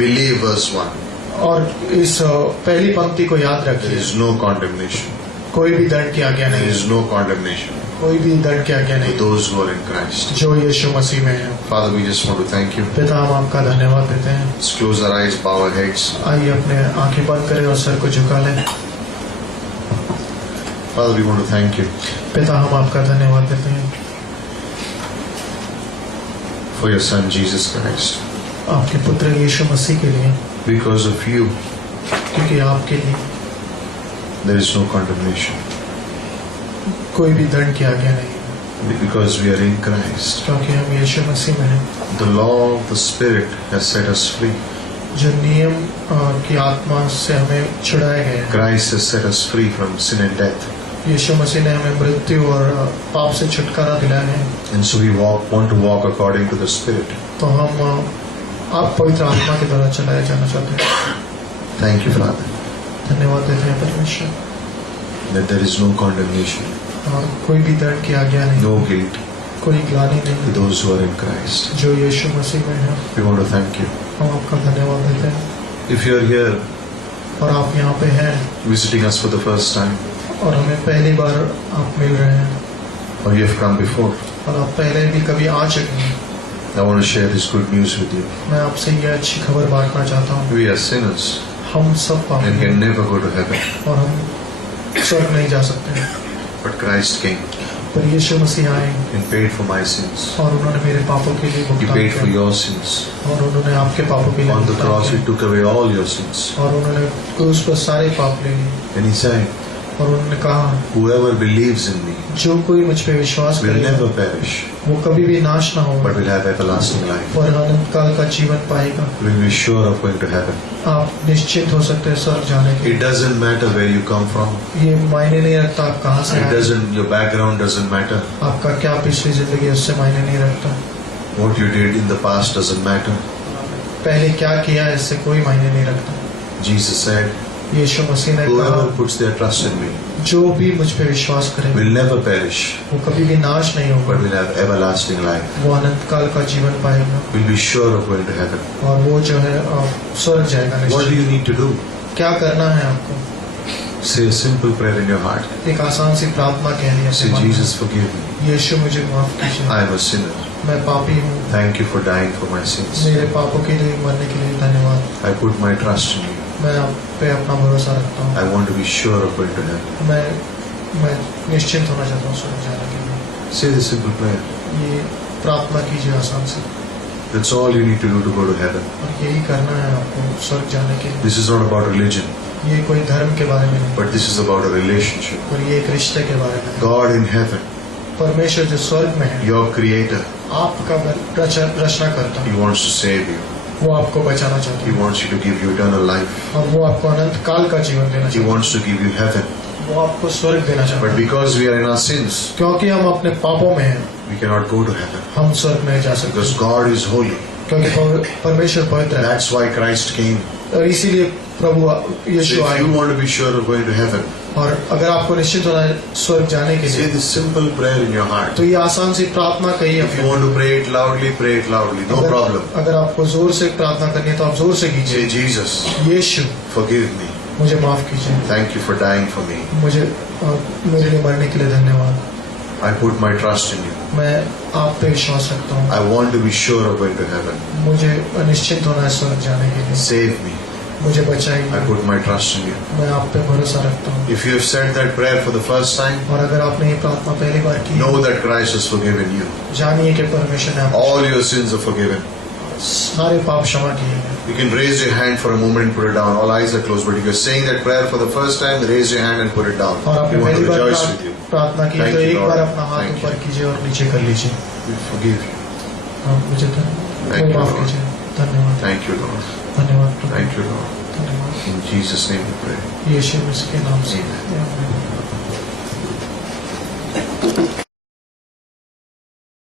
Believe verse 1. और इस पहली पंक्ति को याद There रखिए, is no condemnation. कोई भी दंड की आज्ञा There नहीं is है, no condemnation कोई भी दंड की आज्ञा for नहीं, those who are in Christ. जो यीशु मसीह में है। Father, we just want to thank you. पिता, हम आपका धन्यवाद देते हैं। Let's close our eyes, bow our heads. आइए अपने आंखें बंद करें और सर को झुका लें। Father, we want to thank you पिता, हम आपका धन्यवाद देते हैं for your Son, Jesus Christ. आपके पुत्र यीशु मसीह के लिए, Because of you, क्योंकि आपके लिए there is no condemnation. कोई भी दंड की आज्ञा नहीं है, Because we are in Christ. क्योंकि हम यीशु मसीह में हैं। The law of the Spirit has set us free. जो नियम की आत्मा से हमें छुड़ाए गए हैं, Christ has set us free from sin and death. यीशु मसीह ने हमें मृत्यु और पाप से छुटकारा दिलाया है। And so we want to walk according to the Spirit. तो हम आप पवित्र आत्मा के द्वारा चलाए जाना चाहते हैं। Thank you, Father, धन्यवाद देते हैं परमेश्वर, that there is no condemnation, और कोई भी दंड की आज्ञा नहीं, no guilt कोई ग्लानि to नहीं, those who are in Christ. जो यीशु मसीह में है। We want to thank you. हम आपका धन्यवाद देते हैं। If you are here और आप यहाँ पे हैं visiting us for the first time, और हमें पहली बार आप मिल रहे हैं, or you have come before, और आप पहले भी कभी आ चुके हैं, I want to share this good news with you. मैं आपसे ये अच्छी खबर बांटना चाहता हूँ। We are sinners हम सब पापी and हैं can never go to heaven. और हम स्वर्ग नहीं जा सकते हैं, But Christ came पर यीशु मसीह आए and paid for my sins. और उन्होंने मेरे पापों के लिए He भुगतान paid for किया, your sins. और उन्होंने आपके पापों के लिए On the भुगतान cross, He किया, took away all your sins. और उन्होंने क्रूस पर सारे पाप ले लिए, And He said, और उन्होंने कहा, whoever believes in me जो कोई मुझ पे विश्वास will करेगा never perish, वो कभी भी नाश ना हो, but will have everlasting life. और अनंत काल का जीवन पाएगा। Will be sure of going to heaven. आप निश्चित हो सकते हैं स्वर्ग जाने के। It doesn't matter where you come from. ये मायने नहीं रखता आप कहाँ से It आए, doesn't, your background doesn't matter. आपका क्या पिछली जिंदगी है उससे मायने नहीं रखता, What you did in the past doesn't matter. पहले क्या किया है इससे कोई मायने नहीं रखता। Jesus said, यीशु मसीह ने कहा, whoever puts their trust in me जो भी मुझ पे विश्वास करेगा will never perish, वो कभी भी नाश नहीं होगा, but will have everlasting life. वो अनंत काल का जीवन पाएगा, Will be sure of going to heaven. और वो जो है स्वर्ग जाएगा What do निश्चित। you need to do? क्या करना है आपको? Say a simple prayer in your heart. एक आसान सी प्रार्थना कहनी है Say, अपने मन में। Jesus, forgive me. यीशु मुझे माफ कीजिए, I am a sinner. मैं पापी हूँ, Thank you for dying for my sins. मेरे पापों के लिए मरने के लिए धन्यवाद। I put my trust in you. मैं आप पे अपना भरोसा रखता हूँ, I want to be sure of going to heaven. मैं निश्चिंत होना चाहता हूँ स्वर्ग जाने के लिए। Say this simple prayer. ये प्रार्थना कीजिए आसान से, That's all you need to do to go to heaven. और यही करना है आपको स्वर्ग जाने के लिए। This is not about religion, ये कोई धर्म के बारे में नहीं, but this is about a relationship. और ये एक रिश्ते के बारे में है। God in heaven परमेश्वर जो स्वर्ग में है, your Creator, आपका रचना करता, He wants to save you. वो आपको बचाना चाहता He है wants you to give you eternal life. और वो आपको अनंत काल का जीवन देना He चाहता wants to give you heaven. है, वो आपको स्वर्ग देना चाहता But है। because we are in our sins, क्योंकि हम अपने पापों में हैं, we cannot go to heaven. हम स्वर्ग नहीं जा सकते, Because God is holy. क्योंकि परमेश्वर पवित्र है। That's why Christ came. और इसीलिए प्रभु यीशु So if आए। you want to be sure of going to heaven, और अगर आपको निश्चित होना है स्वर्ग जाने के say लिए, this simple prayer in your heart. तो ये आसान सी प्रार्थना कहिए। If you want to pray it loudly, no problem. अगर आपको जोर से प्रार्थना करनी है तो आप जोर से Say, कीजिए, Jesus, यीशु forgive me. मुझे माफ कीजिए, Thank you for dying for me. मुझे मेरे लिए मरने के लिए धन्यवाद, I put my trust in you. मैं आप पे विश्वास रखता हूँ, I want to be sure of going to heaven. मुझे निश्चित होना है स्वर्ग जाने के लिए, Save me. मुझे I बचाइए, put my trust in you. मैं आप पे भरोसा रखता हूँ। If you have said that prayer for the first time, और अगर आपने ये प्रार्थना पहली बार की, know that Christ has forgiven you. जानिए कि परमेश्वर ने आपको All your sins are forgiven. सारे पाप क्षमा किए हैं। You can raise your hand for a moment and put it down. All eyes are closed. But if you're saying that prayer for the first time, raise your hand and put it down. और We आपने want पहली to bar rejoice with you. प्रार्थना की Thank तो you, एक Lord. बार अपना हाथ Thank ऊपर you. कीजिए और नीचे कर लीजिए। We forgive you. आप मुझे Thank you, माफ Lord. कीजिए। धन्यवाद, Thank you, Lord. धन्यवाद प्रभु, Thank you, Lord. धन्यवाद। In Jesus' name we pray. यीशु मसीह के नाम से Amen. आमीन।